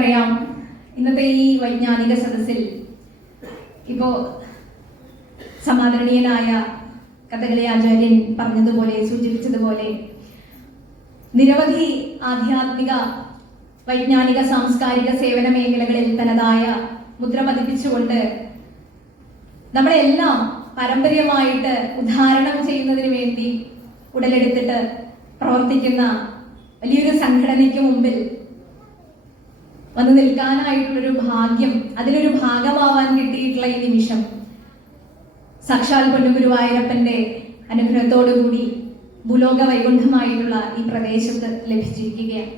നമുക്കറിയാം ഇന്നത്തെ ഈ വൈജ്ഞാനിക സദസ്സിൽ ഇപ്പോ സമാദരണീയനായ കഥകളി ആചാര്യൻ പറഞ്ഞതുപോലെ സൂചിപ്പിച്ചതുപോലെ നിരവധി ആധ്യാത്മിക വൈജ്ഞാനിക സാംസ്കാരിക സേവന മേഖലകളിൽ തനതായ മുദ്ര പതിപ്പിച്ചുകൊണ്ട് നമ്മളെല്ലാം പാരമ്പര്യമായിട്ട് ഉദ്ധാരണം ചെയ്യുന്നതിന് വേണ്ടി ഉടലെടുത്തിട്ട് പ്രവർത്തിക്കുന്ന വലിയൊരു സംഘടനയ്ക്ക് മുമ്പിൽ വന്നു നിൽക്കാനായിട്ടുള്ളൊരു ഭാഗ്യം, അതിലൊരു ഭാഗമാവാൻ കിട്ടിയിട്ടുള്ള ഈ നിമിഷം സാക്ഷാൽ പൊന്നുഗുരുവായൂരപ്പന്റെ അനുഗ്രഹത്തോടുകൂടി ഭൂലോക വൈകുണ്ഠമായിട്ടുള്ള ഈ പ്രദേശത്ത് ലഭിച്ചിരിക്കുകയാണ്.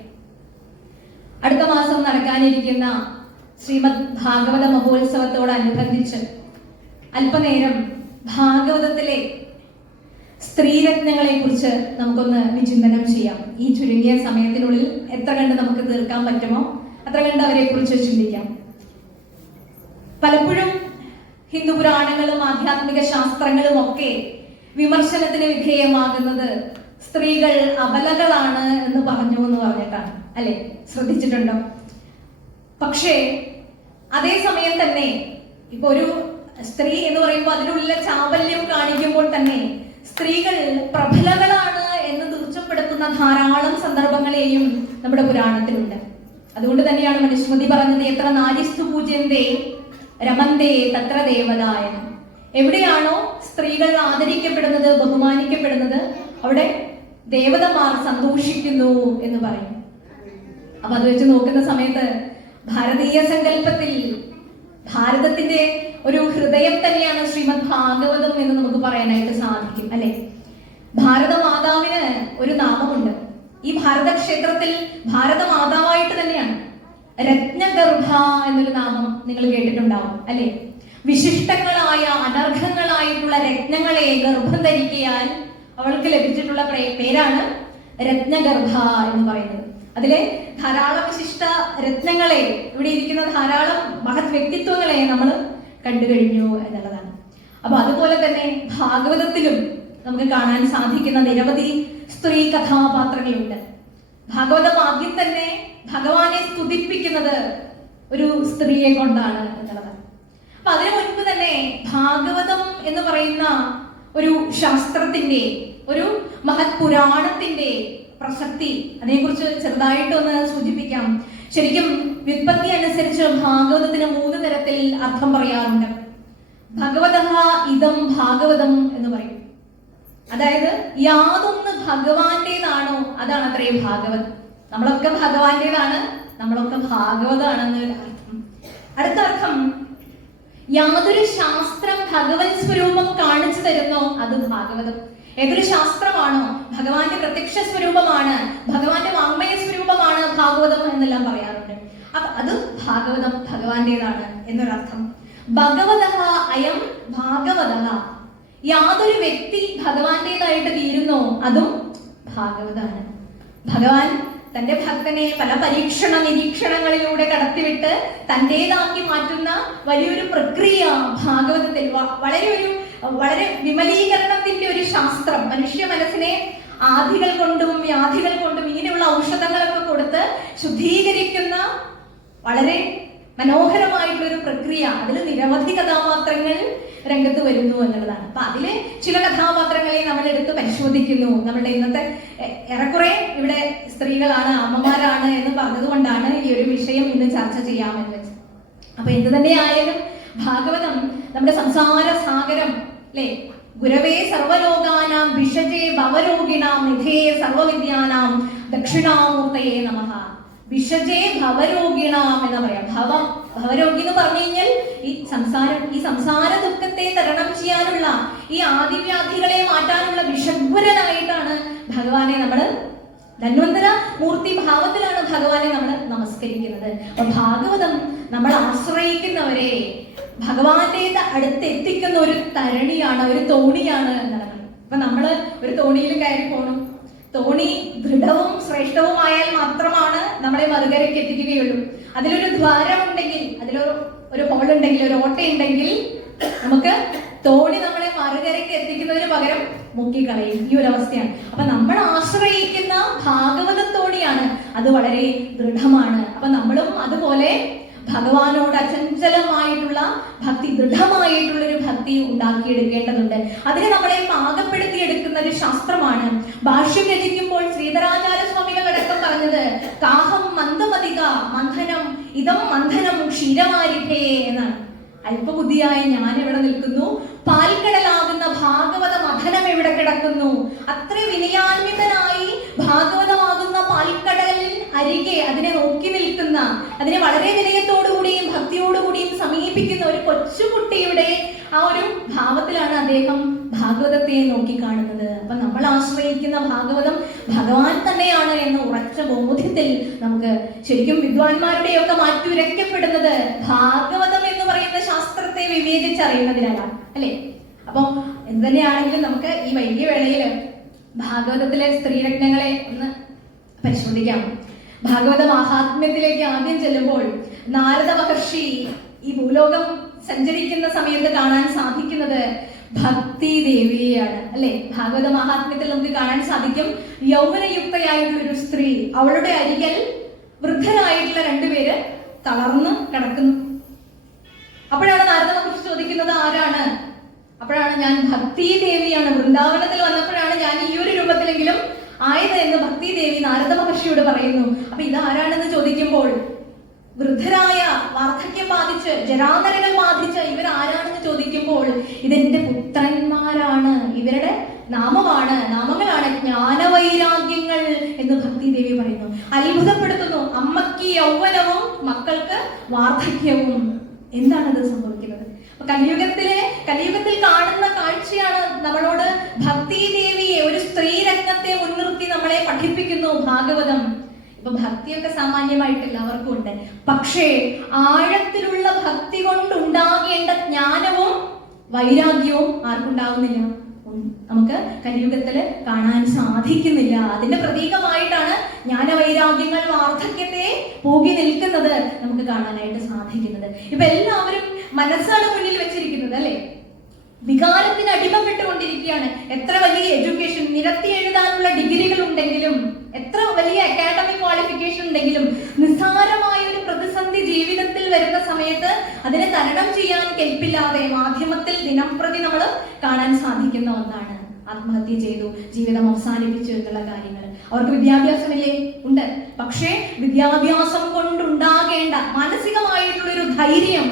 അടുത്ത മാസം നടക്കാനിരിക്കുന്ന ശ്രീമദ് ഭാഗവത മഹോത്സവത്തോടനുബന്ധിച്ച് അല്പനേരം ഭാഗവതത്തിലെ സ്ത്രീരത്നങ്ങളെ കുറിച്ച് നമുക്കൊന്ന് വിചിന്തനം ചെയ്യാം. ഈ ചുരുങ്ങിയ സമയത്തിനുള്ളിൽ എത്ര കണ്ട് നമുക്ക് തീർക്കാൻ പറ്റുമോ അത്ര കണ്ട് അവരെ കുറിച്ച് ചിന്തിക്കാം. പലപ്പോഴും ഹിന്ദു പുരാണങ്ങളും ആധ്യാത്മിക ശാസ്ത്രങ്ങളും ഒക്കെ വിമർശനത്തിന് വിധേയമാകുന്നത് സ്ത്രീകൾ അബലകളാണ് എന്ന് പറഞ്ഞിട്ടാണ്, അല്ലെ? ശ്രദ്ധിച്ചിട്ടുണ്ടോ? പക്ഷേ അതേസമയം തന്നെ ഇപ്പൊ ഒരു സ്ത്രീ എന്ന് പറയുമ്പോൾ അതിനുള്ള ചാബല്യം കാണിക്കുമ്പോൾ തന്നെ സ്ത്രീകൾ പ്രബലകളാണ് എന്ന് തീർച്ചപ്പെടുത്തുന്ന ധാരാളം സന്ദർഭങ്ങളെയും നമ്മുടെ പുരാണത്തിലുണ്ട്. അതുകൊണ്ട് തന്നെയാണ് മനുസ്മൃതി പറഞ്ഞത്, എത്ര നാരിസ്തു പൂജ്യന്തേ രമന്തേ തത്ര ദേവതായ. എവിടെയാണോ സ്ത്രീകൾ ആദരിക്കപ്പെടുന്നത്, ബഹുമാനിക്കപ്പെടുന്നത്, അവിടെ ദേവതമാർ സന്തോഷിക്കുന്നു എന്ന് പറയും. അപ്പൊ അത് വെച്ച് നോക്കുന്ന സമയത്ത് ഭാരതീയ സങ്കല്പത്തിൽ ഭാരതത്തിന്റെ ഒരു ഹൃദയം തന്നെയാണ് ശ്രീമദ് ഭാഗവതം എന്ന് നമുക്ക് പറയാനായിട്ട് സാധിക്കും, അല്ലെ? ഭാരതമാതാവിന് ഒരു നാമമുണ്ട്. ഈ ഭാരതക്ഷേത്രത്തിൽ ഭാരതമാതാവായിട്ട് തന്നെയാണ് രത്നഗർഭ എന്നൊരു നാമം നിങ്ങൾ കേട്ടിട്ടുണ്ടാവും, അല്ലെ? വിശിഷ്ടങ്ങളായ അനർഘങ്ങളായിട്ടുള്ള രത്നങ്ങളെ ഗർഭം ധരിക്കാൻ അവൾക്ക് ലഭിച്ചിട്ടുള്ള പേരാണ് രത്നഗർഭ എന്ന് പറയുന്നത്. അതിലെ ധാരാളം വിശിഷ്ട രത്നങ്ങളെ, ഇവിടെ ഇരിക്കുന്ന ധാരാളം മഹത് വ്യക്തിത്വങ്ങളെ നമ്മൾ കണ്ടു കഴിഞ്ഞു എന്നുള്ളതാണ്. അപ്പൊ അതുപോലെ തന്നെ ഭാഗവതത്തിലും നമുക്ക് കാണാൻ സാധിക്കുന്ന നിരവധി സ്ത്രീ കഥാപാത്രങ്ങളുണ്ട്. ഭാഗവതം ആദ്യം തന്നെ ഭഗവാനെ സ്തുതിപ്പിക്കുന്നത് ഒരു സ്ത്രീയെ കൊണ്ടാണ് എന്നുള്ളതാണ്. അപ്പൊ അതിനു മുൻപ് തന്നെ ഭാഗവതം എന്ന് പറയുന്ന ഒരു ശാസ്ത്രത്തിന്റെ, ഒരു മഹത് പുരാണത്തിന്റെ പ്രസക്തി, അതിനെക്കുറിച്ച് ചെറുതായിട്ടൊന്ന് സൂചിപ്പിക്കാം. ശരിക്കും വ്യുത്പത്തി അനുസരിച്ച് ഭാഗവതത്തിന് 3 തരത്തിൽ അർത്ഥം പറയാറുണ്ട്. ഭഗവതഃ ഇദം ഭാഗവതം എന്ന് പറയും. അതായത് യാതൊന്ന് ഭഗവാന്റേതാണോ അതാണ് അത്രയും ഭാഗവത്. നമ്മളൊക്കെ ഭഗവാന്റേതാണ്, നമ്മളൊക്കെ ഭാഗവതാണെന്ന് അർത്ഥം. അടുത്ത അർത്ഥം, യാതൊരു ശാസ്ത്രം ഭഗവൻ സ്വരൂപം കാണിച്ചു തരുന്നോ അത് ഭാഗവതം. ഏതൊരു ശാസ്ത്രമാണോ ഭഗവാന്റെ പ്രത്യക്ഷ സ്വരൂപമാണ്, ഭഗവാന്റെ വാങ്മയ സ്വരൂപമാണ് ഭാഗവതം എന്നെല്ലാം പറയാറുണ്ട്. അത് ഭാഗവതം ഭഗവാന്റേതാണ് എന്നൊരർത്ഥം. ഭഗവതഃ അയം ഭാഗവതഃ, യാതൊരു വ്യക്തി ഭഗവാന്റേതായിട്ട് തീരുന്നോ അതും ഭാഗവതാണ്. ഭഗവാൻ തന്റെ ഭക്തനെ പല പരീക്ഷണ നിരീക്ഷണങ്ങളിലൂടെ കടത്തിവിട്ട് തന്റേതാക്കി മാറ്റുന്ന വലിയൊരു പ്രക്രിയ ഭാഗവതത്തിൽ, വളരെ വിമലീകരണത്തിന്റെ ഒരു ശാസ്ത്രം. മനുഷ്യ മനസ്സിനെ ആധികൾ കൊണ്ടും വ്യാധികൾ കൊണ്ടും ഇങ്ങനെയുള്ള ഔഷധങ്ങളൊക്കെ കൊടുത്ത് ശുദ്ധീകരിക്കുന്ന വളരെ മനോഹരമായിട്ടുള്ളൊരു പ്രക്രിയ. അതിൽ നിരവധി കഥാപാത്രങ്ങൾ രംഗത്ത് വരുന്നു എന്നുള്ളതാണ്. അപ്പൊ അതിലെ ചില കഥാപാത്രങ്ങളെ നമ്മൾ എടുത്ത് പരിശോധിക്കുന്നു. നമ്മളുടെ ഇന്നത്തെ ഏറെക്കുറെ ഇവിടെ സ്ത്രീകളാണ്, അമ്മമാരാണ് എന്ന് പറഞ്ഞതുകൊണ്ടാണ് ഈ ഒരു വിഷയം ഇന്ന് ചർച്ച ചെയ്യാമെന്ന് വെച്ചത്. അപ്പൊ എന്ത് തന്നെയായാലും ഭാഗവതം നമ്മുടെ സംസാര സാഗരം, അല്ലെ? ഗുരവേ സർവലോകാനാം ഭിഷജേ ഭവരോഗിണാം നിധേ സർവവിദ്യാനാം ദക്ഷിണാമൂർത്തയേ നമഃ. വിഷജേ ഭവരോഗിണാം എന്ന് പറയാം. ഭവരോഗി എന്ന് പറഞ്ഞു കഴിഞ്ഞാൽ ഈ സംസാര ദുഃഖത്തെ തരണം ചെയ്യാനുള്ള, ഈ ആദിവ്യാധികളെ മാറ്റാനുള്ള വിഷഗ്വരനായിട്ടാണ് ഭഗവാനെ നമ്മൾ, ധന്വന്തര മൂർത്തി ഭാവത്തിലാണ് ഭഗവാനെ നമ്മൾ നമസ്കരിക്കുന്നത്. അപ്പൊ ഭാഗവതം നമ്മൾ ആശ്രയിക്കുന്നവരെ ഭഗവാന്റെ അടുത്ത് എത്തിക്കുന്ന ഒരു തരണിയാണ്, ഒരു തോണിയാണ് എന്നുള്ളത്. അപ്പൊ നമ്മള് ഒരു തോണിയിൽ കയറി പോകണം. തോണി ദൃഢവും ശ്രേഷ്ഠവുമായാൽ മാത്രമാണ് നമ്മളെ മറുകരയ്ക്ക് എത്തിക്കുകയുള്ളൂ. അതിലൊരു ദ്വാരമുണ്ടെങ്കിൽ, അതിലൊരു ഹോളുണ്ടെങ്കിൽ, ഒരു ഓട്ടയുണ്ടെങ്കിൽ നമുക്ക് തോണി നമ്മളെ മറുകരയ്ക്ക് എത്തിക്കുന്നതിന് പകരം മുക്കിക്കളയും. ഈ ഒരു അവസ്ഥയാണ്. അപ്പൊ നമ്മൾ ആശ്രയിക്കുന്ന ഭാഗവത തോണിയാണ്. അത് വളരെ ദൃഢമാണ്. അപ്പൊ നമ്മളും അതുപോലെ ഭഗവാനോട് അചഞ്ചലമായിട്ടുള്ള ഭക്തി, ദൃഢമായിട്ടുള്ള ഒരു ഭക്തി ഉണ്ടാക്കിയെടുക്കേണ്ടതുണ്ട്. അതിനെ നമ്മളെ പാകപ്പെടുത്തിയെടുക്കുന്ന ഒരു ശാസ്ത്രമാണ്. ഭാഷ്യം രചിക്കുമ്പോൾ ശ്രീധരാചാര്യ സ്വാമികൾ അടക്കം പറഞ്ഞത് കാഹം മന്ദമതിക മന്ഥനം ഇതം മന്ഥനം ക്ഷീരമാരിഭേ എന്നാണ്. അല്പബുദ്ധിയായ ഞാൻ എവിടെ നിൽക്കുന്നു, പാൽക്കടലാകുന്ന ഭാഗവത മഥനം എവിടെ കിടക്കുന്നു. അത്ര വിനയാന്വിതനായി ഭാഗവതമാകുന്ന പാൽക്കടലിൽ അരികെ അതിനെ നോക്കി നിൽക്കുന്ന, അതിനെ വളരെ വിനയത്തോടുകൂടിയും ഭക്തിയോടുകൂടിയും സമീപിക്കുന്ന ഒരു കൊച്ചുകുട്ടിയുടെ ആ ഒരു ഭാവത്തിലാണ് അദ്ദേഹം ഭാഗവതത്തെ നോക്കിക്കാണുന്നത്. അപ്പൊ നമ്മൾ ആശ്രയിക്കുന്ന ഭാഗവതം ഭഗവാൻ തന്നെയാണ് എന്ന ഉറച്ച ബോധ്യത്തിൽ നമുക്ക് ശരിക്കും വിദ്വാൻമാരുടെയൊക്കെ മാറ്റുരയ്ക്കപ്പെടുന്നത് ഭാഗവതം എന്ന് പറയുന്ന ശാസ്ത്രത്തെ വിവേചിച്ചറിയുന്നതിനാണ്, അല്ലെ? അപ്പം എന്ത് തന്നെയാണെങ്കിലും നമുക്ക് ഈ വൈകിയ വേളയിൽ ഭാഗവതത്തിലെ സ്ത്രീരത്നങ്ങളെ ഒന്ന് പരിശോധിക്കാം. ഭാഗവത മഹാത്മ്യത്തിലേക്ക് ആദ്യം ചെല്ലുമ്പോൾ നാരദ മഹർഷി ഈ ഭൂലോകം സഞ്ചരിക്കുന്ന സമയത്ത് കാണാൻ സാധിക്കുന്നത് ഭക്തി ദേവിയെയാണ്, അല്ലെ? ഭാഗവത മഹാത്മ്യത്തിൽ നമുക്ക് കാണാൻ സാധിക്കും യൗവനയുക്തയായിട്ടുള്ള ഒരു സ്ത്രീ, അവളുടെ അരികിൽ വൃദ്ധരായിട്ടുള്ള രണ്ടുപേര് തളർന്ന് കിടക്കുന്നു. അപ്പോഴാണ് നാരദ മഹർഷി ചോദിക്കുന്നത് ആരാണ്? അപ്പോഴാണ് ഞാൻ ഭക്തി ദേവിയാണ്, വൃന്ദാവനത്തിൽ വന്നപ്പോഴാണ് ഞാൻ ഈ ഒരു രൂപത്തിലെങ്കിലും ആയത് എന്ന് ഭക്തി ദേവി നാരദ മഹർഷിയോട് പറയുന്നു. അപ്പൊ ഇതാരാണെന്ന് ചോദിക്കുമ്പോൾ വൃദ്ധരായ, വാർദ്ധക്യം ബാധിച്ച് ജരാനരകൾ ബാധിച്ച് ഇവർ ആരാണെന്ന് ചോദിക്കുമ്പോൾ ഇതെന്റെ പുത്രന്മാരാണ്, ഇവരുടെ നാമങ്ങളാണ് ജ്ഞാനവൈരാഗ്യങ്ങൾ എന്ന് ഭക്തി ദേവി പറയുന്നു. അത്ഭുതപ്പെടുത്തുന്നു. അമ്മയ്ക്ക് യൗവനവും മക്കൾക്ക് വാർദ്ധക്യവും. എന്താണത് സംഭവിക്കുന്നത്? കലിയുഗത്തിൽ കാണുന്ന കാഴ്ചയാണ് നമ്മളോട് ഭക്തി ദേവിയെ, ഒരു സ്ത്രീ രംഗത്തെ മുൻനിർത്തി നമ്മളെ പഠിപ്പിക്കുന്നു ഭാഗവതം. ഇപ്പൊ ഭക്തിയൊക്കെ സാമാന്യമായിട്ട് എല്ലാവർക്കും ഉണ്ട്. പക്ഷേ ആഴത്തിലുള്ള ഭക്തി കൊണ്ടുണ്ടാകേണ്ട ജ്ഞാനവും വൈരാഗ്യവും ആർക്കുണ്ടാവുന്നില്ല, നമുക്ക് കലിയുഗത്തില് കാണാൻ സാധിക്കുന്നില്ല. അതിന്റെ പ്രതീകമായിട്ടാണ് ജ്ഞാനവൈരാഗ്യങ്ങൾ വാർദ്ധക്യത്തെ പോകി നിൽക്കുന്നത് നമുക്ക് കാണാനായിട്ട് സാധിക്കുന്നത്. ഇപ്പൊ എല്ലാവരും മനസ്സാണ് മുന്നിൽ വെച്ചിരിക്കുന്നത്, അല്ലെ? വികാരത്തിന് അടിമപ്പെട്ടുകൊണ്ടിരിക്കുകയാണ്. എത്ര വലിയ എഡ്യൂക്കേഷൻ, നിരത്തി എഴുതാനുള്ള ഡിഗ്രികൾ ഉണ്ടെങ്കിലും, എത്ര വലിയ അക്കാഡമിക് ക്വാളിഫിക്കേഷൻ ഉണ്ടെങ്കിലും നിസ്സാരമായ ഒരു പ്രതിസന്ധി ജീവിതത്തിൽ വരുന്ന സമയത്ത് അതിനെ തരണം ചെയ്യാൻ കെൽപ്പില്ലാതെ മാധ്യമത്തിൽ ദിനംപ്രതി നമ്മൾ കാണാൻ സാധിക്കുന്ന ഒന്നാണ്. ആത്മഹത്യ ചെയ്തു, ജീവിതം അവസാനിപ്പിച്ചു എന്നുള്ള കാര്യങ്ങൾ. അവർക്ക് വിദ്യാഭ്യാസമില്ലേ? ഉണ്ട്. പക്ഷേ വിദ്യാഭ്യാസം കൊണ്ടുണ്ടാകേണ്ട മാനസികമായിട്ടുള്ളൊരു ധൈര്യം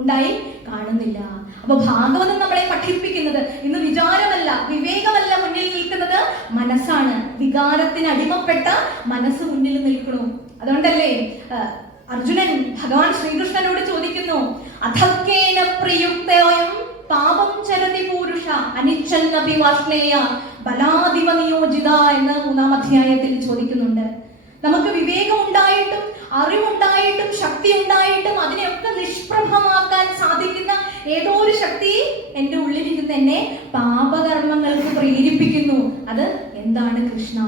ഉണ്ടായി കാണുന്നില്ല. അപ്പൊ ഭാഗവതം നമ്മളെ പഠിപ്പിക്കുന്നത് ഇന്ന് വിചാരമല്ല, വിവേകമല്ല മുന്നിൽ നിൽക്കുന്നത്, മനസ്സാണ്. വികാരത്തിന് അടിമപ്പെട്ട മനസ്സ് മുന്നിൽ നിൽക്കണു. അതുകൊണ്ടല്ലേ അർജുനൻ ഭഗവാൻ ശ്രീകൃഷ്ണനോട് ചോദിക്കുന്നു, അധക്കേന പ്രയുക്തയും പാപം ചരതി പൂരുഷ അനിച്ഛന്നപി വാഷ്ണേയ ബലാദിവ നിയോജിത എന്ന് 3-ാം അധ്യായത്തിൽ ചോദിക്കുന്നുണ്ട്. നമുക്ക് വിവേകം ഉണ്ടായിട്ടും അറിവുണ്ടായിട്ടും ശക്തി ഉണ്ടായിട്ടും അതിനെയൊക്കെ നിഷ്പ്രഭമാക്കാൻ സാധിക്കുന്ന ഏതോ ഒരു ശക്തി എന്റെ ഉള്ളിലിരുന്ന് എന്നെ പാപകർമ്മങ്ങൾക്ക് പ്രേരിപ്പിക്കുന്നു. അത് എന്താണ് കൃഷ്ണ?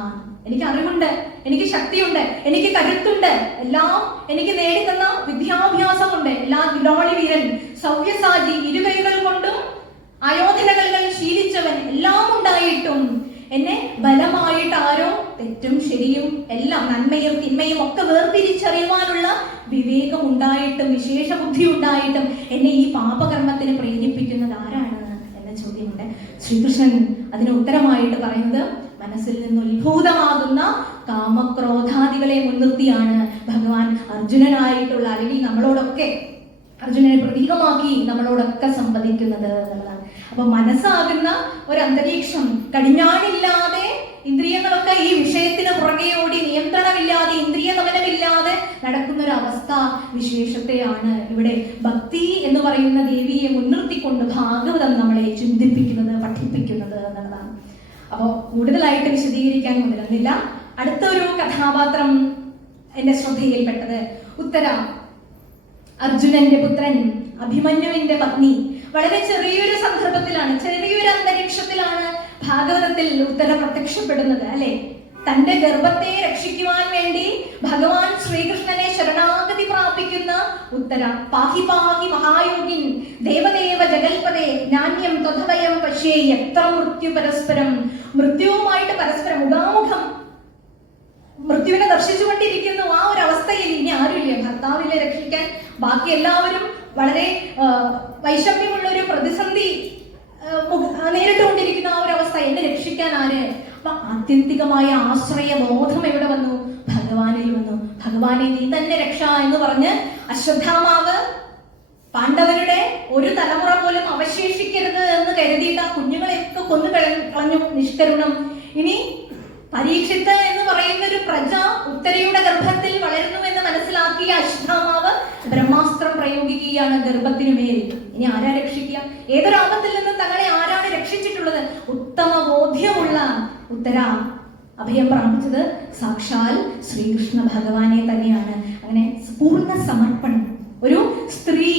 എനിക്ക് അറിവുണ്ട്, എനിക്ക് ശക്തിയുണ്ട്, എനിക്ക് കരുത്തുണ്ട്, എല്ലാം എനിക്ക് നേടിത്തന്ന വിദ്യാഭ്യാസമുണ്ട്, എല്ലാ വിലോളി വീരൻ, സവ്യസാചി, ഇരുകൈകൾ കൊണ്ടും ആയോധനകൾ ശീലിച്ചവൻ, എല്ലാം ഉണ്ടായിട്ടും എന്നെ ബലമായിട്ട് ആരോ തെറ്റും ശരിയും എല്ലാം നന്മയും തിന്മയും ഒക്കെ വേർതിരിച്ചറിയുവാനുള്ള വിവേകം ഉണ്ടായിട്ടും വിശേഷ ബുദ്ധി ഉണ്ടായിട്ടും എന്നെ ഈ പാപകർമ്മത്തിന് പ്രേരിപ്പിക്കുന്നത് ആരാണ് എന്ന ചോദ്യമുണ്ട്. ശ്രീകൃഷ്ണൻ അതിന് ഉത്തരമായിട്ട് പറയുന്നത് മനസ്സിൽ നിന്ന് ഉത്ഭൂതമാകുന്ന കാമക്രോധാദികളെ മുൻനിർത്തിയാണ് ഭഗവാൻ അർജുനനായിട്ടുള്ള, അല്ലെങ്കിൽ നമ്മളോടൊക്കെ അർജുനനെ പ്രതീകമാക്കി നമ്മളോടൊക്കെ സംവദിക്കുന്നത് എന്നുള്ളതാണ്. അപ്പൊ മനസ്സാകുന്ന ഒരു അന്തരീക്ഷം, കടിഞ്ഞാണില്ലാതെ ഇന്ദ്രിയങ്ങളൊക്കെ ഈ വിഷയത്തിന് പുറകെ ഓടി നിയന്ത്രണമില്ലാതെ ഇന്ദ്രിയ ദമനമില്ലാതെ നടക്കുന്ന ഒരു അവസ്ഥ വിശേഷത്തെയാണ് ഇവിടെ ഭക്തി എന്ന് പറയുന്ന ദേവിയെ മുൻനിർത്തിക്കൊണ്ട് ഭാഗവതം നമ്മളെ ചിന്തിപ്പിക്കുന്നത്, പഠിപ്പിക്കുന്നത് എന്നുള്ളതാണ്. അപ്പോൾ കൂടുതലായിട്ട് വിശദീകരിക്കാൻ മുതിരുന്നില്ല. അടുത്തൊരു കഥാപാത്രം എന്റെ ശ്രദ്ധയിൽപ്പെട്ടത് ഉത്തര, അർജുനന്റെ പുത്രൻ, അഭിമന്യുവിന്റെ പത്നി. വളരെ ചെറിയൊരു സന്ദർഭത്തിലാണ്, ചെറിയൊരു അന്തരീക്ഷത്തിലാണ് ഭാഗവതത്തിൽ ഉത്തര പ്രത്യക്ഷപ്പെടുന്നത്, അല്ലെ? തന്റെ ഗർഭത്തെ രക്ഷിക്കുവാൻ വേണ്ടി ഭഗവാൻ ശ്രീകൃഷ്ണനെ ശരണാഗതി പ്രാപിക്കുന്ന ഉത്തര. പാഹി പാഹി മഹായോഗിൻ ദേവദേവ ജഗൽപദേ നാന്യം ത്വദ്ഭയം പശ്യേ എത്ര മൃത്യു പരസ്പരം. മൃത്യുവുമായിട്ട് പരസ്പരം മുഖാമുഖം മൃത്യുവിനെ ദർശിച്ചുകൊണ്ടിരിക്കുന്നു. ആ ഒരു അവസ്ഥയിൽ ഇനി ആരുമില്ല ഭർത്താവിനെ രക്ഷിക്കാൻ. ബാക്കി എല്ലാവരും വളരെ വൈഷമ്യമുള്ള ഒരു പ്രതിസന്ധി നേരിട്ടുകൊണ്ടിരിക്കുന്ന ആ ഒരു അവസ്ഥ. എന്നെ രക്ഷിക്കാൻ ആര്? അപ്പൊ ആത്യന്തികമായ ആശ്രയ ബോധം എവിടെ വന്നു? ഭഗവാനിൽ വന്നു. ഭഗവാനെ നീ തന്നെ രക്ഷ എന്ന് പറഞ്ഞ് അശ്വത്ഥാമാവ് പാണ്ഡവരുടെ ഒരു തലമുറ പോലും അവശേഷിക്കരുത് എന്ന് കരുതിയിട്ട് ആ കുഞ്ഞുങ്ങളെയൊക്കെ കൊന്നു കളഞ്ഞു നിഷ്കരുണം. ഇനി പരീക്ഷിത്ത് എന്ന് പറയുന്ന ഒരു പ്രജ ഉത്തരയുടെ ഗർഭത്തിൽ വളരുന്നു എന്ന് മനസ്സിലാക്കിയ അശ്വത്ഥാമാവ് ബ്രഹ്മാസ്ത്രം പ്രയോഗിക്കുകയാണ് ഗർഭത്തിനു മേൽ. ഇനി ആരാ രക്ഷിക്കുക? ഏതൊരാപത്തിൽ നിന്ന് തങ്ങളെ ആരാണ് രക്ഷിച്ചിട്ടുള്ളത്? ഉത്തമ ബോധ്യമുള്ള ഉത്തര അഭയം പ്രാപിച്ചത് സാക്ഷാൽ ശ്രീകൃഷ്ണ ഭഗവാനെ തന്നെയാണ്. അങ്ങനെ പൂർണ്ണ സമർപ്പണം. ഒരു സ്ത്രീ,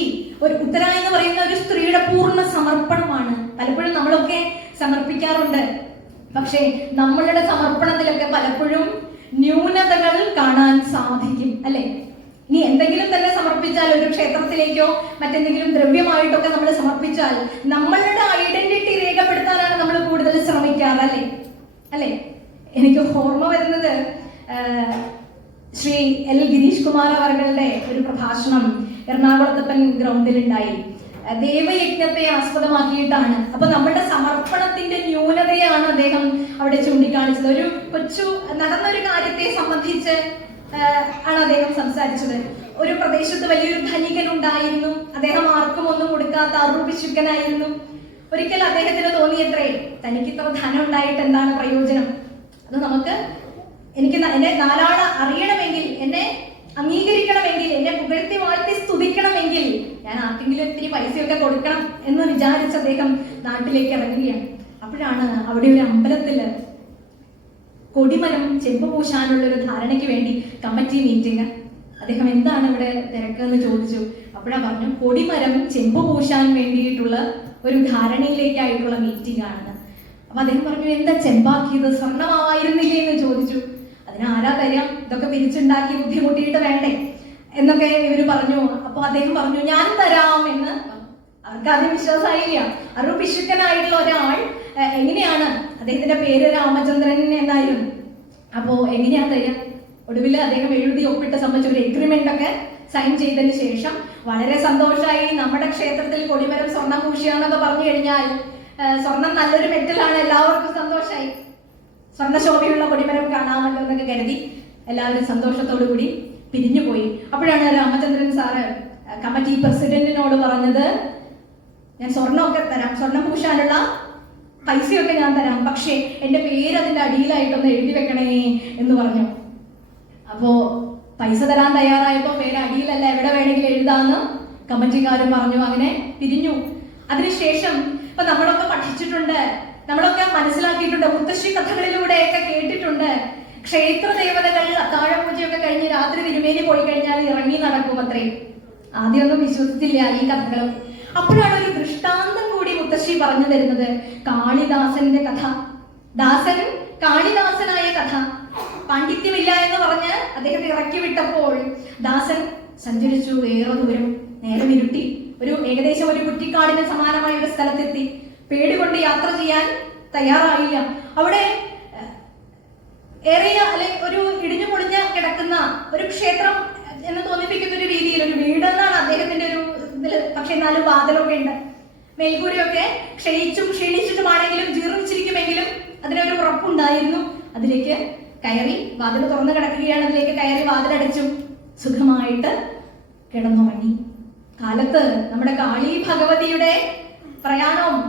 ഒരു ഉത്തര എന്ന് പറയുന്ന ഒരു സ്ത്രീയുടെ പൂർണ്ണ സമർപ്പണമാണ്. പലപ്പോഴും നമ്മളൊക്കെ സമർപ്പിക്കാറുണ്ട്. പക്ഷേ നമ്മളുടെ സമർപ്പണത്തിലൊക്കെ പലപ്പോഴും ന്യൂനതകൾ കാണാൻ സാധിക്കും, അല്ലെ? ഇനി എന്തെങ്കിലും തന്നെ സമർപ്പിച്ചാൽ, ഒരു ക്ഷേത്രത്തിലേക്കോ മറ്റെന്തെങ്കിലും ദ്രവ്യമായിട്ടൊക്കെ നമ്മൾ സമർപ്പിച്ചാൽ നമ്മളുടെ ഐഡന്റിറ്റി രേഖപ്പെടുത്താനാണ് നമ്മൾ കൂടുതൽ ശ്രമിക്കാറ്, അല്ലെ? എനിക്ക് ഓർമ്മ വരുന്നത് ശ്രീ എൽ ഗിരീഷ് കുമാർ അവരുടെ ഒരു പ്രഭാഷണം എറണാകുളത്തപ്പൻ ഗ്രൗണ്ടിൽ ഉണ്ടായി. ദേവയജ്ഞത്തെ ആസ്പദമാക്കിയിട്ടാണ്. അപ്പൊ നമ്മുടെ സമർപ്പണത്തിന്റെ ന്യൂനതയാണ് അദ്ദേഹം അവിടെ ചൂണ്ടിക്കാണിച്ചത്. ഒരു കൊച്ചു നടന്നൊരു കാര്യത്തെ സംബന്ധിച്ച് ആണ് അദ്ദേഹം സംസാരിച്ചത്. ഒരു പ്രദേശത്ത് വലിയൊരു ധനികൻ ഉണ്ടായിരുന്നു. അദ്ദേഹം ആർക്കും ഒന്നും കൊടുക്കാത്ത അറുപിശുക്കനായിരുന്നു. ഒരിക്കൽ അദ്ദേഹത്തിന് തോന്നിയത്രേ, തനിക്ക് ഇത്ര ധനം ഉണ്ടായിട്ട് എന്താണ് പ്രയോജനം? അത് എനിക്ക് എന്നെ നാലാള് അറിയണമെങ്കിൽ, എന്നെ അംഗീകരിക്കണമെങ്കിൽ, എന്നെ പുകഴ്ത്തി വാഴ്ത്തി സ്തുതിക്കണമെങ്കിൽ ഞാൻ ആർക്കെങ്കിലും ഇത്തിരി പൈസയൊക്കെ കൊടുക്കണം എന്ന് വിചാരിച്ച് അദ്ദേഹം നാട്ടിലേക്ക് ഇറങ്ങുകയാണ്. അപ്പോഴാണ് അവിടെ ഒരു അമ്പലത്തില് കൊടിമരം ചെമ്പ് പൂശാനുള്ള ഒരു ധാരണയ്ക്ക് വേണ്ടി കമ്മിറ്റി മീറ്റിംഗ്. അദ്ദേഹം എന്താണ് ഇവിടെ തിരക്കെന്ന് ചോദിച്ചു. അപ്പോഴാ പറഞ്ഞു, കൊടിമരം ചെമ്പ് പൂശാൻ വേണ്ടിയിട്ടുള്ള ഒരു ധാരണയിലേക്കായിട്ടുള്ള മീറ്റിംഗ് ആണെന്ന്. അപ്പൊ അദ്ദേഹം പറഞ്ഞു, എന്താ ചെമ്പാക്കിയത്? സ്വർണ്ണമായിരുന്നില്ലേ എന്ന് ചോദിച്ചു. അതിനാരാ തരാം? ഇതൊക്കെ പിരിച്ചുണ്ടാക്കി ബുദ്ധിമുട്ടിയിട്ട് വേണ്ടേ എന്നൊക്കെ ഇവര് പറഞ്ഞു. അപ്പൊ അദ്ദേഹം പറഞ്ഞു, ഞാൻ തരാം എന്ന്. അവർക്ക് ആദ്യം വിശ്വാസമായില്ല. അറുപിശുക്കനായിട്ടുള്ള ഒരാൾ എങ്ങനെയാണ്, അദ്ദേഹത്തിന്റെ പേര് രാമചന്ദ്രൻ എന്നായിരുന്നു. അപ്പോ എങ്ങനെയാ തരാം? ഒടുവിൽ അദ്ദേഹം എഴുതി ഒപ്പിട്ട് സംബന്ധിച്ച ഒരു എഗ്രിമെന്റ് ഒക്കെ സൈൻ ചെയ്തതിന് ശേഷം വളരെ സന്തോഷമായി. നമ്മുടെ ക്ഷേത്രത്തിൽ കൊടിമരം സ്വർണ്ണം പൂശിയാന്നൊക്കെ പറഞ്ഞു കഴിഞ്ഞാൽ സ്വർണം നല്ലൊരു മെറ്റലാണ്, എല്ലാവർക്കും സന്തോഷമായി. സ്വർണ്ണശോഭയുള്ള കൊടിമരം കാണാമല്ലോ എന്നൊക്കെ കരുതി എല്ലാവരും സന്തോഷത്തോടു കൂടി പിരിഞ്ഞുപോയി. അപ്പോഴാണ് രാമചന്ദ്രൻ സാറ് കമ്മിറ്റി പ്രസിഡന്റിനോട് പറഞ്ഞത്, ഞാൻ സ്വർണ്ണമൊക്കെ തരാം, സ്വർണം പൂശാനുള്ള പൈസയൊക്കെ ഞാൻ തരാം, പക്ഷേ എന്റെ പേര് അതിന്റെ അടിയിലായിട്ടൊന്ന് എഴുതി വെക്കണേ എന്ന് പറഞ്ഞു. അപ്പോ പൈസ തരാൻ തയ്യാറായപ്പോ പേര് അടിയിലല്ല, എവിടെ വേണമെങ്കിലും എഴുതാന്ന് കമ്മിറ്റിക്കാരും പറഞ്ഞു. അങ്ങനെ പിരിഞ്ഞു. അതിനുശേഷം ഇപ്പൊ നമ്മളൊക്കെ പഠിച്ചിട്ടുണ്ട്, നമ്മളൊക്കെ മനസ്സിലാക്കിയിട്ടുണ്ട്, മുത്തശ്ശി കഥകളിലൂടെയൊക്കെ കേട്ടിട്ടുണ്ട്. ക്ഷേത്ര ദേവതകൾ അത്താഴ പൂജയൊക്കെ കഴിഞ്ഞ് രാത്രി തിരുമേനി പോയി കഴിഞ്ഞാൽ ഇറങ്ങി നടക്കും അത്രയും. ആദ്യമൊന്നും വിശ്വസിച്ചില്ല ഈ കഥകളൊക്കെ. അപ്പോഴാണ് ഒരു ദൃഷ്ടാന്തം കൂടി മുത്തശ്ശി പറഞ്ഞു തരുന്നത്. കാളിദാസന്റെ കഥ. ദാസൻ കാളിദാസനായ കഥ. പാണ്ഡിത്യമില്ല എന്ന് പറഞ്ഞ് അദ്ദേഹത്തെ ഇറക്കി വിട്ടപ്പോൾ ദാസൻ സഞ്ചരിച്ചു ഏറെ ദൂരം. നേരം ഇരുട്ടി. ഏകദേശം ഒരു കുറ്റിക്കാടിന് സമാനമായ ഒരു സ്ഥലത്തെത്തി. പേടികൊണ്ട് യാത്ര ചെയ്യാൻ തയ്യാറായില്ല. അവിടെ ഏറിയ ഒരു ഇടിഞ്ഞു പൊളിഞ്ഞ് കിടക്കുന്ന ഒരു ക്ഷേത്രം എന്ന് തോന്നിപ്പിക്കുന്ന ഒരു രീതിയിൽ ഒരു വീട് എന്നാണ് അദ്ദേഹത്തിന്റെ ഒരു ഇതില്. പക്ഷെ എന്നാലും വാതിലൊക്കെ ഉണ്ട്. മേൽക്കൂരയൊക്കെ ക്ഷയിച്ചും ക്ഷീണിച്ചിട്ടുമാണെങ്കിലും ജീർണിച്ചിരിക്കുമെങ്കിലും അതിനൊരു ഉറപ്പുണ്ടായിരുന്നു. അതിലേക്ക് കയറി, വാതിൽ തുറന്നു കിടക്കുകയാണ്, അതിലേക്ക് കയറി വാതിലടച്ചു. സുഖമായിട്ട് കിടന്നുറങ്ങി. കാലത്ത് നമ്മുടെ കാളി ഭഗവതിയുടെ പ്രയാണവും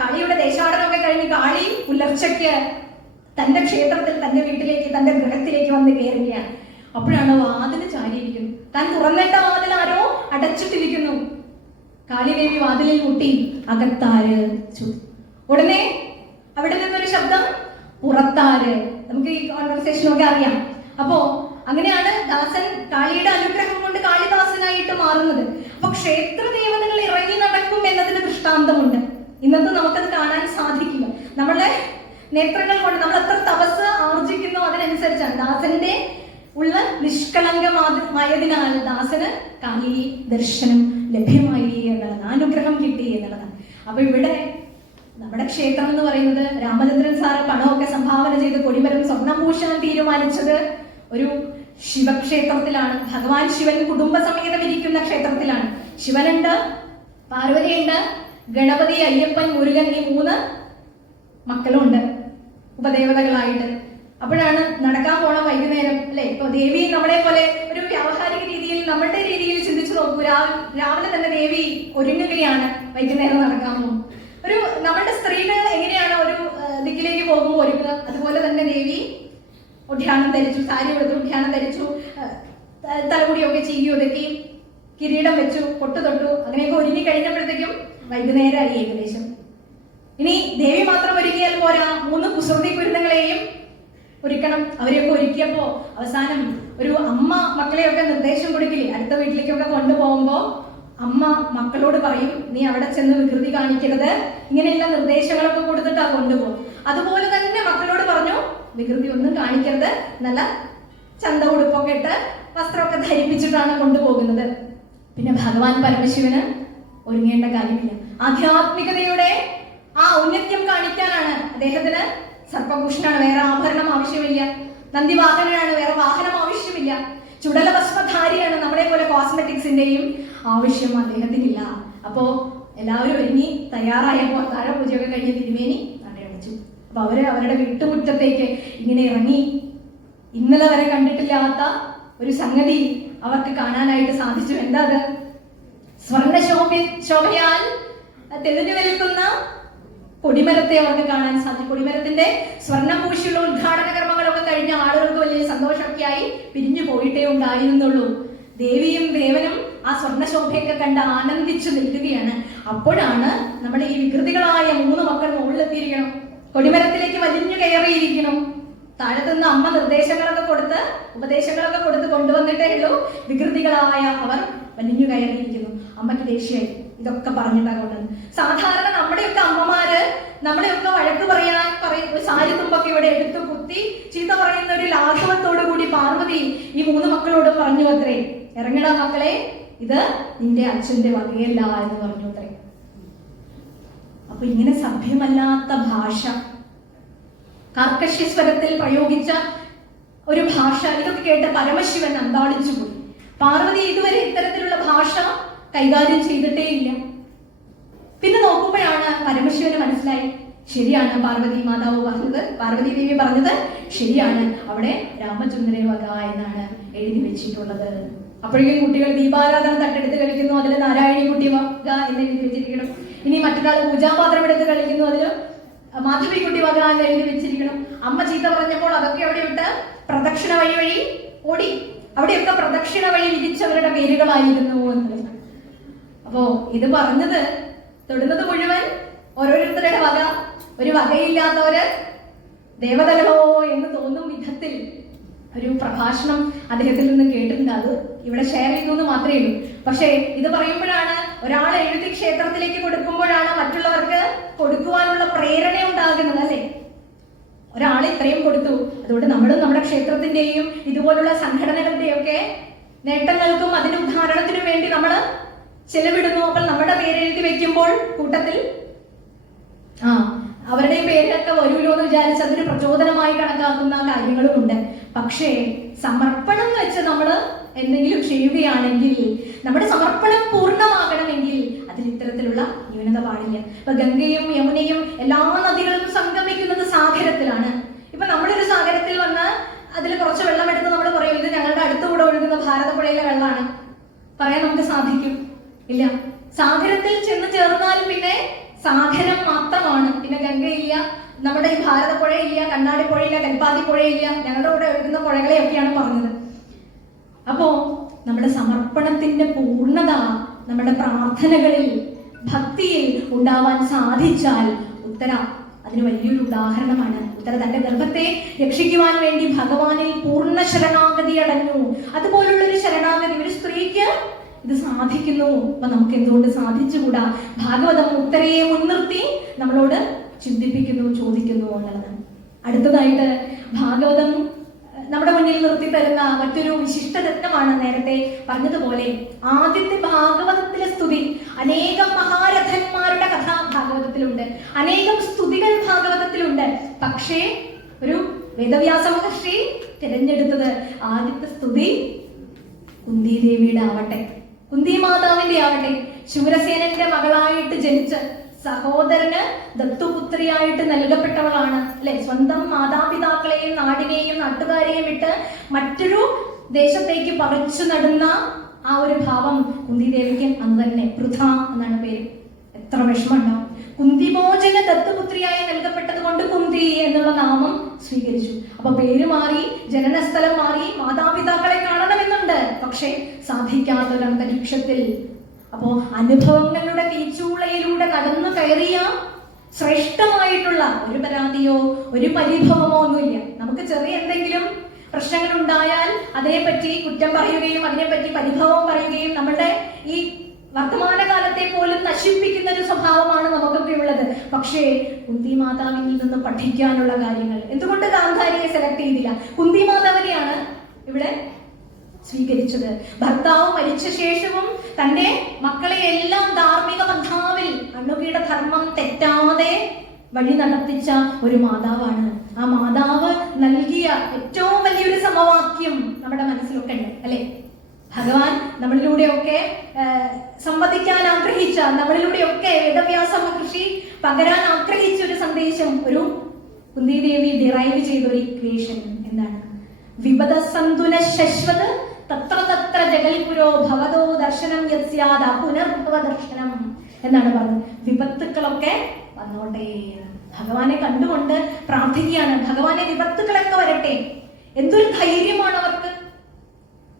കാളിയുടെ ദേശാടനമൊക്കെ കഴിഞ്ഞ് കാളി പുലർച്ചയ്ക്ക് തന്റെ ക്ഷേത്രത്തിൽ, തന്റെ വീട്ടിലേക്ക്, തന്റെ ഗൃഹത്തിലേക്ക് വന്ന് കയറുകയാണ്. അപ്പോഴാണ് വാതില് ചാരിയിരിക്കുന്നു. താൻ തുറന്നിട്ട വാതിൽ ആരോ അടച്ചിട്ടിരിക്കുന്നു. കാളിദേവി വാതിലിൽ മുട്ടി, അകത്താര്? ഉടനെ അവിടെ നിന്നൊരു ശബ്ദം, പുറത്താര്? നമുക്ക് ഈ കോൺവെർസേഷനൊക്കെ അറിയാം. അപ്പോ അങ്ങനെയാണ് ദാസൻ കാളിയുടെ അനുഗ്രഹം കൊണ്ട് കാളിദാസനായിട്ട് മാറുന്നത്. അപ്പൊ ക്ഷേത്ര ദേവതകൾ ഇറങ്ങി നടക്കും എന്നതിന് ദൃഷ്ടാന്തമുണ്ട്. ഇന്നത്തെ നമുക്കത് കാണാൻ സാധിക്കില്ല. നമ്മളെ നേത്രങ്ങൾ കൊണ്ട് നമ്മൾ എത്ര തപസ് ആർജിക്കുന്നു അതിനനുസരിച്ചാണ്. ദാസന്റെ ഉള്ള നിഷ്കളങ്കമായതിനാൽ ദാസന് കാളി ദർശനം ലഭ്യമായി എന്നുള്ളതാണ്, അനുഗ്രഹം കിട്ടി എന്നുള്ളതാണ്. അപ്പൊ ഇവിടെ നമ്മുടെ ക്ഷേത്രം എന്ന് പറയുന്നത് രാമചന്ദ്രൻ സാറ് പണമൊക്കെ സംഭാവന ചെയ്ത് കൊടിമരം സ്വർണ്ണഭൂഷണം തീരുമാനിച്ചത് ഒരു ശിവക്ഷേത്രത്തിലാണ്. ഭഗവാൻ ശിവൻ കുടുംബസമേതം ഇരിക്കുന്ന ക്ഷേത്രത്തിലാണ്. ശിവനുണ്ട്, പാർവതിയുണ്ട്, ഗണപതി, അയ്യപ്പൻ, മുരുകൻ, ഈ 3 മക്കളുണ്ട് ഉപദേവതകളായിട്ട്. അപ്പോഴാണ് നടക്കാൻ പോണ വൈകുന്നേരം അല്ലെ. ഇപ്പൊ ദേവി നമ്മളെ പോലെ ഒരു വ്യാവഹാരിക രീതിയിൽ, നമ്മളുടെ രീതിയിൽ ചിന്തിച്ചു നോക്കൂ. രാവിലെ തന്നെ ദേവി ഒരുങ്ങുകയാണ്, വൈകുന്നേരം നടക്കാൻ പോകും. ഒരു നമ്മളുടെ സ്ത്രീകൾ എങ്ങനെയാണ് ഒരു ദിക്കിലേക്ക് പോകുമ്പോൾ ഒരുങ്ങുക, അതുപോലെ തന്നെ ദേവി ഒഡ്യാണം ധരിച്ചു, സാരി കൊടുത്തു, ഒഡ്യാണം ധരിച്ചു, തലമുടിയൊക്കെ ചീകി ഒതുക്കി, കിരീടം വെച്ചു, പൊട്ടു തൊട്ടു, അങ്ങനെയൊക്കെ ഒരുങ്ങി കഴിഞ്ഞപ്പോഴത്തേക്കും വൈകുന്നേരമായി ഏകദേശം. ഇനി ദേവി മാത്രം ഒരുക്കിയാൽ പോരാ, 3 കുസൃതി കുരുന്നുകളെയും ഒരുക്കണം. അവരെയൊക്കെ ഒരുക്കിയപ്പോ അവസാനം ഒരു അമ്മ മക്കളെയൊക്കെ നിർദ്ദേശം കൊടുക്കില്ലേ, അടുത്ത വീട്ടിലേക്കൊക്കെ കൊണ്ടുപോകുമ്പോ അമ്മ മക്കളോട് പറയും, നീ അവിടെ ചെന്ന് വികൃതി കാണിക്കരുത്, ഇങ്ങനെയുള്ള നിർദ്ദേശങ്ങളൊക്കെ കൊടുത്തിട്ടാ കൊണ്ടുപോകും. അതുപോലെ തന്നെ മക്കളോട് പറഞ്ഞു, വികൃതി ഒന്നും കാണിക്കരുത്, നല്ല ചന്ത ഉടുപ്പൊക്കെ ഇട്ട് വസ്ത്രമൊക്കെ ധരിപ്പിച്ചിട്ടാണ് കൊണ്ടുപോകുന്നത്. പിന്നെ ഭഗവാൻ പരമശിവന് ഒരുങ്ങേണ്ട കാര്യമില്ല. ആധ്യാത്മികതയുടെ ആ ഔന്നത്യം കാണിക്കാനാണ് അദ്ദേഹത്തിന് സർപ്പഭൂഷണാണ്, വേറെ ആഭരണം ആവശ്യമില്ല. നന്ദിവാഹനാണ്, വേറെ വാഹനം ആവശ്യമില്ല. ചുടല ഭസ്മധാരിയാണ്, നമ്മളെ പോലെ കോസ്മെറ്റിക്സിന്റെയും ആവശ്യം അദ്ദേഹത്തിനില്ല. അപ്പോ എല്ലാവരും ഒരുങ്ങി തയ്യാറായപ്പോ താഴെ പൂജയൊക്കെ കഴിഞ്ഞ് തിരുമേനി നടയടിച്ചു. അപ്പൊ അവരുടെ വീട്ടുമുറ്റത്തേക്ക് ഇങ്ങനെ ഇറങ്ങി ഇന്നലെ വരെ കണ്ടിട്ടില്ലാത്ത ഒരു സംഗതി അവർക്ക് കാണാനായിട്ട് സാധിച്ചു. എന്താ അത്? ശോഭയാൽ തെളിഞ്ഞു നിൽക്കുന്ന കൊടിമരത്തെ അവർക്ക് കാണാൻ സാധിച്ചു. കൊടിമരത്തിന്റെ സ്വർണ്ണപൂശിയുള്ള ഉദ്ഘാടന കർമ്മങ്ങളൊക്കെ കഴിഞ്ഞ ആളുകൾക്ക് വലിയ സന്തോഷമൊക്കെ ആയി പിരിഞ്ഞു പോയിട്ടേ ഉണ്ടായിരുന്നുള്ളൂ. ദേവിയും ദേവനും ആ സ്വർണ്ണശോഭയൊക്കെ കണ്ട് ആനന്ദിച്ചു നിൽക്കുകയാണ്. അപ്പോഴാണ് നമ്മുടെ ഈ വികൃതികളായ 3 മക്കൾ മുകളിലെത്തിയിരിക്കണം, കൊടിമരത്തിലേക്ക് വലിഞ്ഞു കയറിയിരിക്കണം. താഴത്തുനിന്ന് അമ്മ നിർദ്ദേശങ്ങളൊക്കെ കൊടുത്ത് ഉപദേശങ്ങളൊക്കെ കൊടുത്ത് കൊണ്ടുവന്നിട്ടേ ഉള്ളൂ. വികൃതികളായ അവർ വലിഞ്ഞു കയറിയിരിക്കുന്നു. അമ്മയ്ക്ക് ദേഷ്യമായി ഇതൊക്കെ പറഞ്ഞിട്ടാ കൊണ്ടുവന്നത്. സാധാരണ നമ്മുടെയൊക്കെ അമ്മമാര് നമ്മളെയൊക്കെ വഴക്ക് പറയാൻ സാരി തുമ്പൊക്കെ ഇവിടെ എടുത്തു കുത്തി ചീത്ത പറയുന്ന ഒരു ലാഘവത്തോടു കൂടി പാർവതി ഈ 3 മക്കളോട് പറഞ്ഞു അത്രേ, ഇറങ്ങടാ മക്കളെ, ഇത് നിന്റെ അച്ഛന്റെ വകയല്ല എന്ന് പറഞ്ഞു അത്രേ. അപ്പൊ ഇങ്ങനെ സഭ്യമല്ലാത്ത ഭാഷ, കാർക്കശ്യസ്വരത്തിൽ പ്രയോഗിച്ച ഒരു ഭാഷ, ഇതൊക്കെ കേട്ട് പരമശിവൻ അന്താളിച്ചു പോയി. പാർവതി ഇതുവരെ ഇത്തരത്തിലുള്ള ഭാഷ കൈകാര്യം ചെയ്തിട്ടേ ഇല്ല. പിന്നെ നോക്കുമ്പോഴാണ് പരമശിവന് മനസ്സിലായി, ശരിയാണ് പാർവതി മാതാവ് പറഞ്ഞത്, പാർവതി ദേവി പറഞ്ഞത് ശരിയാണ്, അവിടെ രാമചന്ദ്രൻ വക എന്നാണ് എഴുതി വെച്ചിട്ടുള്ളത്. അപ്പോഴേക്കും കുട്ടികൾ ദീപാരാധന തട്ടെടുത്ത് കളിക്കുന്നു, അതിൽ നാരായണി കുട്ടി വക എന്ന് എഴുതി വെച്ചിരിക്കണം. ഇനി മറ്റൊരാൾ പൂജാപാത്രം എടുത്ത് കളിക്കുന്നു, അതിൽ മാധവി കുട്ടി വക എന്ന് എഴുതി വെച്ചിരിക്കണം. അമ്മ ചീത്ത പറഞ്ഞപ്പോൾ അതൊക്കെ അവിടെ വിട്ട് പ്രദക്ഷിണ വഴി ഓടി. അവിടെയൊക്കെ പ്രദക്ഷിണ വഴി വിധിച്ചവരുടെ പേരുകളായിരുന്നു എന്നുള്ളത്. അപ്പോ ഇത് പറഞ്ഞത് തൊടുന്നത് മുഴുവൻ ഓരോരുത്തരുടെ വക, ഒരു വകയില്ലാത്തവര് ദേവതകളോ എന്ന് തോന്നും വിധത്തിൽ ഒരു പ്രഭാഷണം അദ്ദേഹത്തിൽ നിന്ന് കേട്ടിട്ടുണ്ട്. അത് ഇവിടെ ഷെയർ ചെയ്തു എന്ന് മാത്രമേ ഉള്ളൂ. പക്ഷേ ഇത് പറയുമ്പോഴാണ്, ഒരാൾ എഴുതി ക്ഷേത്രത്തിലേക്ക് കൊടുക്കുമ്പോഴാണ് മറ്റുള്ളവർക്ക് കൊടുക്കുവാനുള്ള പ്രേരണ ഉണ്ടാകുന്നത് അല്ലെ. ഒരാൾ ഇത്രയും കൊടുത്തു, അതുകൊണ്ട് നമ്മളും നമ്മുടെ ക്ഷേത്രത്തിന്റെയും ഇതുപോലുള്ള സംഘടനകളുടെയും ഒക്കെ നേട്ടങ്ങൾക്കും അതിന്റെ ഉദ്ധാരണത്തിനും വേണ്ടി നമ്മൾ ചെലവിടുന്നു. അപ്പോൾ നമ്മുടെ പേരെഴുതി വെക്കുമ്പോൾ കൂട്ടത്തിൽ അവരുടെ പേരിലൊക്കെ വരുമല്ലോ എന്ന് വിചാരിച്ച് അതൊരു പ്രചോദനമായി കണക്കാക്കുന്ന കാര്യങ്ങളുമുണ്ട്. പക്ഷേ സമർപ്പണം വെച്ച് നമ്മൾ എന്തെങ്കിലും ചെയ്യുകയാണെങ്കിൽ, നമ്മുടെ സമർപ്പണം പൂർണ്ണമാകണമെങ്കിൽ അതിൽ ഇത്തരത്തിലുള്ള ന്യൂനത പാടില്ല. ഇപ്പൊ ഗംഗയും യമുനയും എല്ലാ നദികളും സംഗമിക്കുന്നത് സാഗരത്തിലാണ്. ഇപ്പൊ നമ്മളൊരു സാഗരത്തിൽ വന്ന് അതിൽ കുറച്ച് വെള്ളം എടുത്ത് നമ്മൾ പറയും, ഇത് ഞങ്ങളുടെ അടുത്തുകൂടെ ഒഴുകുന്ന ഭാരതപ്പുഴയിലെ വെള്ളമാണ് പറയാൻ നമുക്ക് സാധിക്കും? ഇല്ല. സാഗരത്തിൽ ചെന്ന് ചേർന്നാൽ പിന്നെ സാഗരം മാത്രമാണ്, പിന്നെ ഗംഗയില്ല, നമ്മുടെ ഈ ഭാരതപ്പുഴയില്ല, കണ്ണാടിപ്പുഴയില്ല, കൽപ്പാത്തിപ്പുഴയില്ല, ഞങ്ങളുടെ കൂടെ ഒഴുകുന്ന പുഴകളെയൊക്കെയാണ് പറഞ്ഞത്. അപ്പോ നമ്മുടെ സമർപ്പണത്തിന്റെ പൂർണ്ണത നമ്മുടെ പ്രാർത്ഥനകളിൽ ഭക്തിയിൽ ഉണ്ടാവാൻ സാധിച്ചാൽ ഉത്തര അതിന് വലിയൊരു ഉദാഹരണമാണ്. ഉത്തര തന്റെ ഗർഭത്തെ രക്ഷിക്കുവാൻ വേണ്ടി ഭഗവാനിൽ പൂർണ്ണ ശരണാഗതി അടഞ്ഞു. അതുപോലുള്ള ഒരു ശരണാഗതി ഒരു സ്ത്രീക്ക് ഇത് സാധിക്കുന്നു. അപ്പൊ നമുക്ക് എന്തുകൊണ്ട് സാധിച്ചുകൂടാ? ഭാഗവതം ഉത്തരയെ മുൻനിർത്തി നമ്മളോട് ചിന്തിപ്പിക്കുന്നു, ചോദിക്കുന്നു എന്നുള്ളതാണ്. അടുത്തതായിട്ട് ഭാഗവതം നമ്മുടെ മുന്നിൽ നിർത്തി തരുന്ന മറ്റൊരു വിശിഷ്ടരത്നമാണ് നേരത്തെ പറഞ്ഞതുപോലെ ആദ്യത്തെ ഭാഗവതത്തിലെ സ്തുതി. അനേകം മഹാരഥന്മാരുടെ കഥ ഭാഗവതത്തിൽ ഭാഗവതത്തിലുണ്ട്, അനേകം സ്തുതികൾ ഭാഗവതത്തിലുണ്ട്. പക്ഷേ ഒരു വേദവ്യാസ മഹർഷി തിരഞ്ഞെടുത്തത് ആദ്യത്തെ സ്തുതി കുന്തിദേവിയുടെ ആവട്ടെ, കുന്തി മാതാവിന്റെ ആവട്ടെ. ശൂരസേനന്റെ മകളായിട്ട് ജനിച്ച് സഹോദരന് ദത്തുപുത്രിയായിട്ട് നൽകപ്പെട്ടവളാണ് അല്ലെ. സ്വന്തം മാതാപിതാക്കളെയും നാടിനെയും നാട്ടുകാരെയും വിട്ട് മറ്റൊരു ദേശത്തേക്ക് പറിച്ചു നടുന്ന ആ ഒരു ഭാവം കുന്തിദേവിക്ക് അന്ന് തന്നെ പൃഥ എന്നാണ് പേര്. എത്ര വിഷമമുണ്ടാവും. കുന്തിഭോജന ദത്തുപുത്രിയായി നൽകപ്പെട്ടത് കൊണ്ട് കുന്തി എന്നുള്ള നാമം സ്വീകരിച്ചു. അപ്പൊ പേര് മാറി, ജനനസ്ഥലം മാറി, മാതാപിതാക്കളെ കാണണമെന്നുണ്ട്, പക്ഷെ സാധിക്കാത്തൊരു അന്തരീക്ഷത്തിൽ. അപ്പോ അനുഭവങ്ങളുടെ തീച്ചൂളയിലൂടെ നടന്നു കയറിയ ശ്രേഷ്ഠമായിട്ടുള്ള ഒരു പരാതിയോ ഒരു പരിഭവമോ ഒന്നുമില്ല. നമുക്ക് ചെറിയ എന്തെങ്കിലും പ്രശ്നങ്ങൾ ഉണ്ടായാൽ അതേപറ്റി കുറ്റം പറയുകയും അതിനെപ്പറ്റി പരിഭവം പറയുകയും നമ്മുടെ ഈ വർത്തമാനകാലത്തെ പോലും നശിപ്പിക്കുന്ന ഒരു സ്വഭാവമാണ് നമുക്കൊക്കെ ഉള്ളത്. പക്ഷേ കുന്തി മാതാവിൽ നിന്ന് പഠിക്കാനുള്ള കാര്യങ്ങൾ. എന്തുകൊണ്ട് ഗാന്ധാരിയെ സെലക്ട് ചെയ്തില്ല? കുന്തി മാതാവിനെയാണ് ഇവിടെ സ്വീകരിച്ചത്. ഭർത്താവ് മരിച്ച ശേഷവും തന്റെ മക്കളെ എല്ലാം ധാർമ്മിക പന്ഥാവിൽ അണുകിട ധർമ്മം തെറ്റാതെ വഴി നടത്തിച്ച ഒരു മാതാവാണ്. ആ മാതാവ് നൽകിയ ഏറ്റവും വലിയൊരു സമവാക്യം നമ്മുടെ മനസ്സിലൊക്കെ ഉണ്ട് അല്ലെ. ഭഗവാൻ നമ്മളിലൂടെയൊക്കെ സംവദിക്കാൻ ആഗ്രഹിച്ച, നമ്മളിലൂടെയൊക്കെ വേദവ്യാസ മഹർഷി പകരാൻ ആഗ്രഹിച്ച ഒരു സന്ദേശം, ഒരു കുന്തിദേവി ഡിറൈവ് ചെയ്ത ഒരു ഇക്വേഷൻ എന്താണ്? വിപദ സന്തുന ശശ്വത് തത്ര തത്ര ജഗൽപുരോ ഭവതോ ദർശനം യസ്യാദ പുനർഭവ ദർശനം എന്നാണ് പറഞ്ഞത്. വിപത്തുക്കളൊക്കെ വന്നോട്ടെ, ഭഗവാനെ കണ്ടുകൊണ്ട് പ്രാർത്ഥിക്കുകയാണ്. ഭഗവാനെ വിപത്തുക്കളൊക്കെ വരട്ടെ. എന്തൊരു ധൈര്യമാണ് അവർക്ക്.